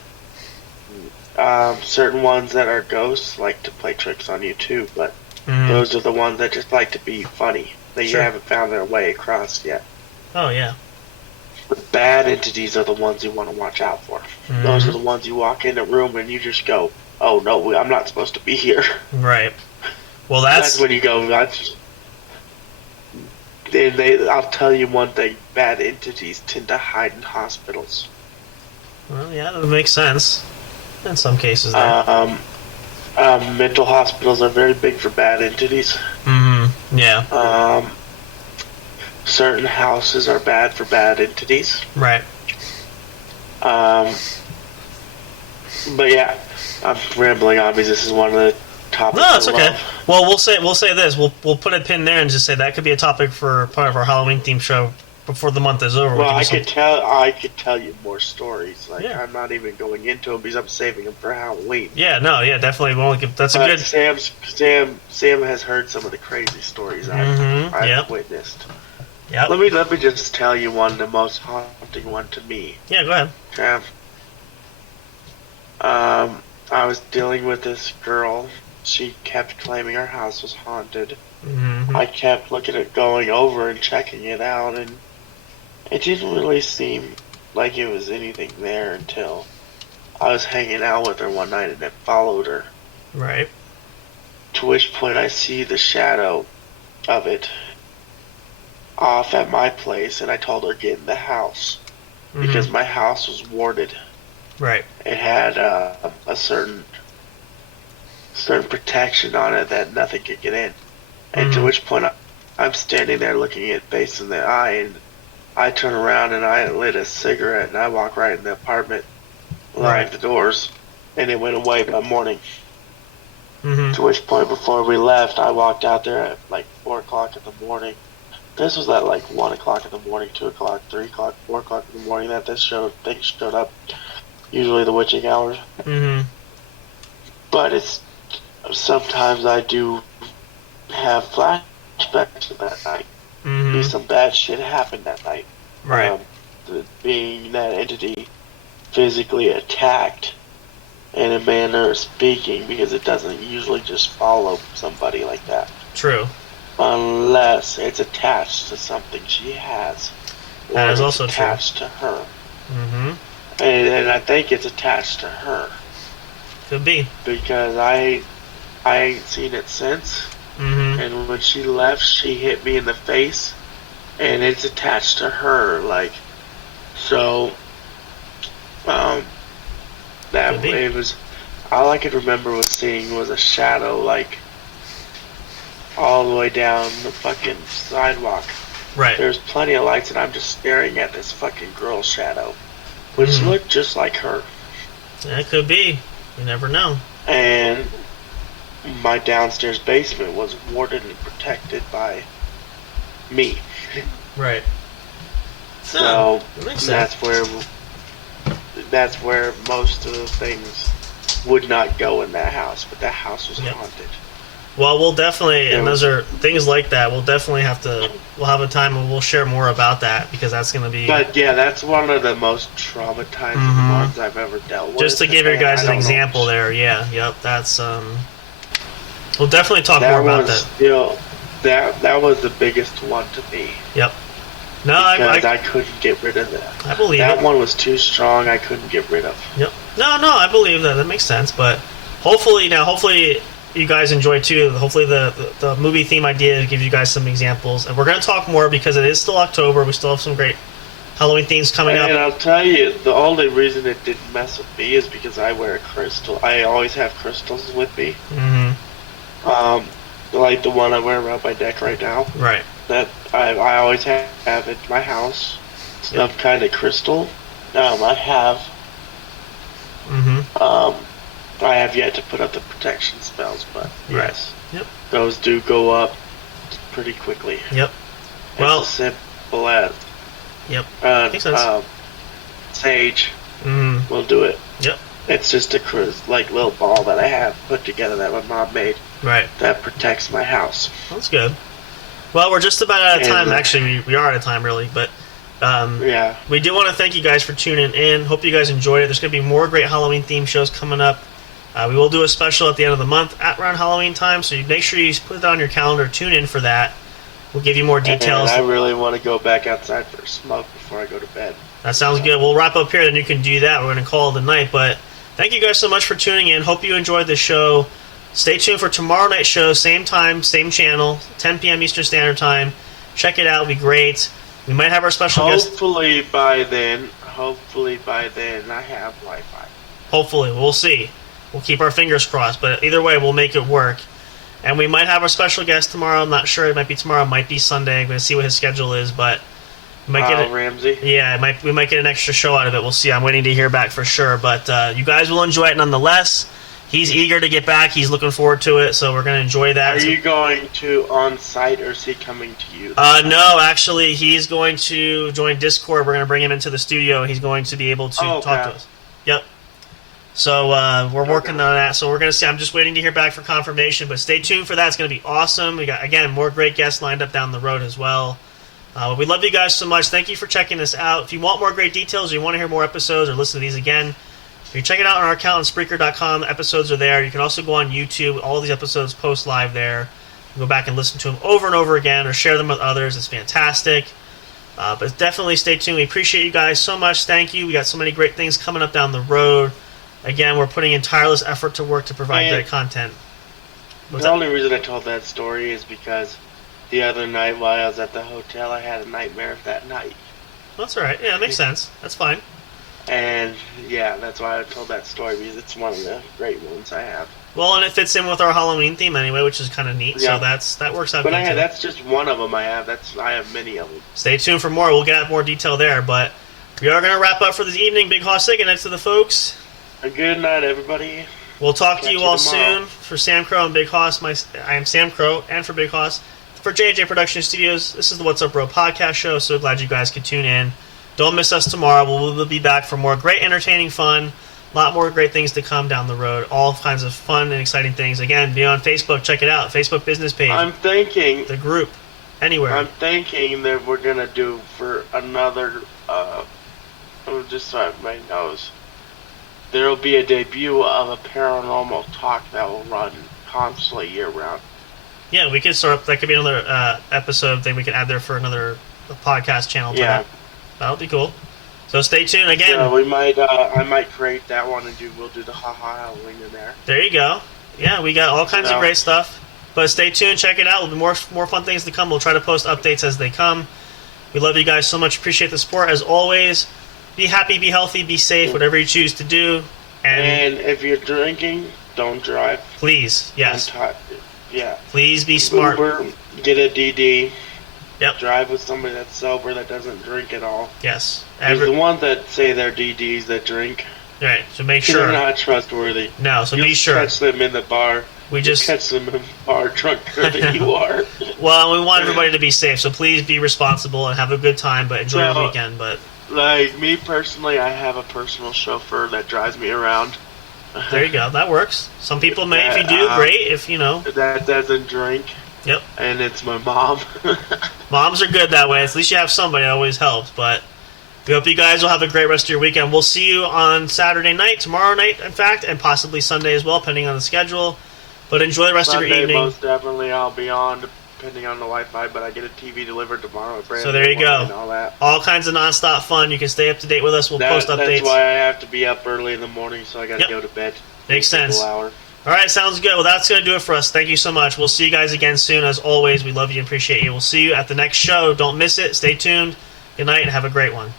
Certain ones that are ghosts like to play tricks on you too, but those are the ones that just like to be funny. They haven't found their way across yet. Oh, yeah. The bad entities are the ones you want to watch out for. Those are the ones you walk in a room and you just go, oh no, I'm not supposed to be here. Right. Well, that's when you go, I'll tell you one thing, bad entities tend to hide in hospitals. Well, yeah, that makes sense. In some cases, there. Mental hospitals are very big for bad entities. Yeah. Certain houses are bad for bad entities. Right. But yeah, I'm rambling on because this is one of the topics. No, it's okay. Well, we'll say this. We'll put a pin there and just say that could be a topic for part of our Halloween theme show before the month is over. Well, I could tell you more stories. Like I'm not even going into them because I'm saving them for Halloween. Yeah, no, yeah, definitely. That's a good. Sam has heard some of the crazy stories I've witnessed. Yeah. Let me just tell you one, the most haunting one to me. Yeah, go ahead. Trav. I was dealing with this girl. She kept claiming our house was haunted. I kept looking at going over and checking it out, and it didn't really seem like it was anything there until I was hanging out with her one night and it followed her. Right. To which point I see the shadow of it off at my place, and I told her get in the house because my house was warded. Right. It had a certain certain protection on it that nothing could get in. And to which point I'm standing there looking at face in the eye, and I turn around and I lit a cigarette and I walk right in the apartment, locked the doors, and it went away by morning. To which point, before we left, I walked out there at like 4 o'clock in the morning. This was at like 1 o'clock in the morning, 2 o'clock, 3 o'clock, 4 o'clock in the morning that thing showed up. Usually the witching hours. But it's sometimes I do have flashbacks to that night. Some bad shit happened that night. Being that entity physically attacked in a manner of speaking, because it doesn't usually just follow somebody like that. True. Unless it's attached to something she has. That is also attached to her. And I think it's attached to her. Could be. Because I ain't seen it since. And when she left, she hit me in the face. And it's attached to her. Like, so, that it was, all I could remember was seeing was a shadow, like, all the way down the fucking sidewalk. There's plenty of lights, and I'm just staring at this fucking girl shadow, which looked just like her. That could be. You never know. And my downstairs basement was warded and protected by me. So that's where most of the things would not go in that house, but that house was haunted. Well, we'll definitely, and those are things like that. We'll definitely we'll have a time and we'll share more about that, because that's going to be. But yeah, that's one of the most traumatizing ones I've ever dealt with. Just to give you guys an example there, that's we'll definitely talk more about that. Still, that was the biggest one to me. No, because I couldn't get rid of that. I believe that one was too strong. I couldn't get rid of. No, I believe that. That makes sense. But hopefully you guys enjoy too. Hopefully the movie theme idea gives you guys some examples, and we're going to talk more because it is still October. We still have some great Halloween themes coming up. And I'll tell you, the only reason it didn't mess with me is because I wear a crystal. I always have crystals with me. Like the one I wear around my neck right now. That I always have in my house. Some kind of crystal. I have yet to put up the protection spells, but yes, those do go up pretty quickly. Well, as simple as makes sense. Sage will do it. It's just a little ball that I have put together that my mom made. That protects my house. That's good. Well, we're just about out of time. Actually, we are out of time, really. But we do want to thank you guys for tuning in. Hope you guys enjoyed it. There's going to be more great Halloween-themed shows coming up. We will do a special at the end of the month at around Halloween time, so you make sure you put it on your calendar. Tune in for that. We'll give you more details. And I really want to go back outside for a smoke before I go to bed. That sounds good. We'll wrap up here, then you can do that. We're going to call it a night. But thank you guys so much for tuning in. Hope you enjoyed the show. Stay tuned for tomorrow night's show, same time, same channel, 10 p.m. Eastern Standard Time. Check it out. It'll be great. We might have our special guest. Hopefully by then, I have Wi-Fi. Hopefully. We'll see. We'll keep our fingers crossed. But either way, we'll make it work. And we might have our special guest tomorrow. I'm not sure. It might be tomorrow. It might be Sunday. I'm going to see what his schedule is. But we might get Ramsey? Yeah, we might get an extra show out of it. We'll see. I'm waiting to hear back for sure. But you guys will enjoy it nonetheless. He's eager to get back. He's looking forward to it, so we're going to enjoy that. Are you going to on-site, or is he coming to you? No, actually, he's going to join Discord. We're going to bring him into the studio. He's going to be able to talk to us. So we're working on that. So we're going to see. I'm just waiting to hear back for confirmation, but stay tuned for that. It's going to be awesome. We got, again, more great guests lined up down the road as well. We love you guys so much. Thank you for checking this out. If you want more great details, or you want to hear more episodes, or listen to these again, you can check it out on our account on Spreaker.com. The episodes are there. You can also go on YouTube. All these episodes post live there. Go back and listen to them over and over again, or share them with others. It's fantastic. But definitely stay tuned. We appreciate you guys so much. Thank you. We got so many great things coming up down the road. Again, we're putting in tireless effort to work to provide great content. The only reason I told that story is because the other night while I was at the hotel, I had a nightmare that night. That's all right. Yeah, it makes sense. That's fine. And yeah, that's why I told that story, because it's one of the great ones I have. Well, and it fits in with our Halloween theme anyway, which is kind of neat. Yeah. So that works out But good too. that's just one of them I have. I have many of them. Stay tuned for more. We'll get more detail there. But we are going to wrap up for this evening. Big Hoss, say goodnight to the folks. A good night, everybody. We'll talk to Catch you you all tomorrow. soon. For Sam Crow and Big Hoss, I am Sam Crow, and for Big Hoss, for J&J Production Studios, this is the What's Up Bro podcast show. So glad you guys could tune in. Don't miss us tomorrow. We'll be back for more great, entertaining fun. A lot more great things to come down the road. All kinds of fun and exciting things. Again, be on Facebook. Check it out. Facebook business page. I'm thinking The group. Anywhere. I'm thinking that we're gonna do for another. Just so everybody knows, there will be a debut of a paranormal talk that will run constantly year round. Yeah, we could start. That could be another episode thing we could add there for another podcast channel. Yeah. That'll be cool. So stay tuned again. Yeah, we might. I might create that one and we'll do the Halloween in there. There you go. Yeah, we got all kinds of Yeah. great stuff. But stay tuned, check it out. There'll be more fun things to come. We'll try to post updates as they come. We love you guys so much. Appreciate the support as always. Be happy, be healthy, be safe, whatever you choose to do. And if you're drinking, don't drive. Please, yes, Yeah. please be smart. Uber, get a DD. Yep. Drive with somebody that's sober that doesn't drink at all. Yes. There's the ones that say they're DDs that drink. Right. So make They're sure. not trustworthy. No. So You'll be sure. catch them in the bar. We just catch them in the bar drunker than you are. Well, we want everybody to be safe. So please be responsible and have a good time, but enjoy your Well, weekend. But like me personally, I have a personal chauffeur that drives me around. there you go. That works. Some people may. If you do, great. If you know. That doesn't drink. Yep. And it's my mom. Moms are good that way. At least you have somebody that always helps. But we hope you guys will have a great rest of your weekend. We'll see you on Saturday night, tomorrow night, in fact, and possibly Sunday as well, depending on the schedule. But enjoy the rest of your Sunday, evening. most definitely, I'll be on, depending on the Wi-Fi, but I get a TV delivered tomorrow. So there you go. And all that. All kinds of nonstop fun. You can stay up to date with us. We'll post updates. That's why I have to be up early in the morning, so I got to go to bed. Makes sense. Hour. All right, sounds good. Well, that's going to do it for us. Thank you so much. We'll see you guys again soon. As always, we love you and appreciate you. We'll see you at the next show. Don't miss it. Stay tuned. Good night and have a great one.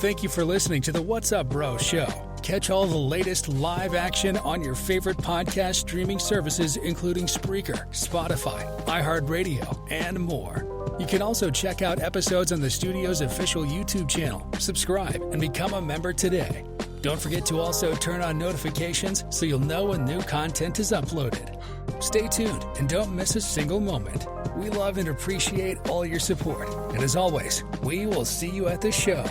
Thank you for listening to the What's Up Bro show. Catch all the latest live action on your favorite podcast streaming services, including Spreaker, Spotify, iHeartRadio, and more. You can also check out episodes on the studio's official YouTube channel. Subscribe and become a member today. Don't forget to also turn on notifications so you'll know when new content is uploaded. Stay tuned and don't miss a single moment. We love and appreciate all your support. And as always, we will see you at the show.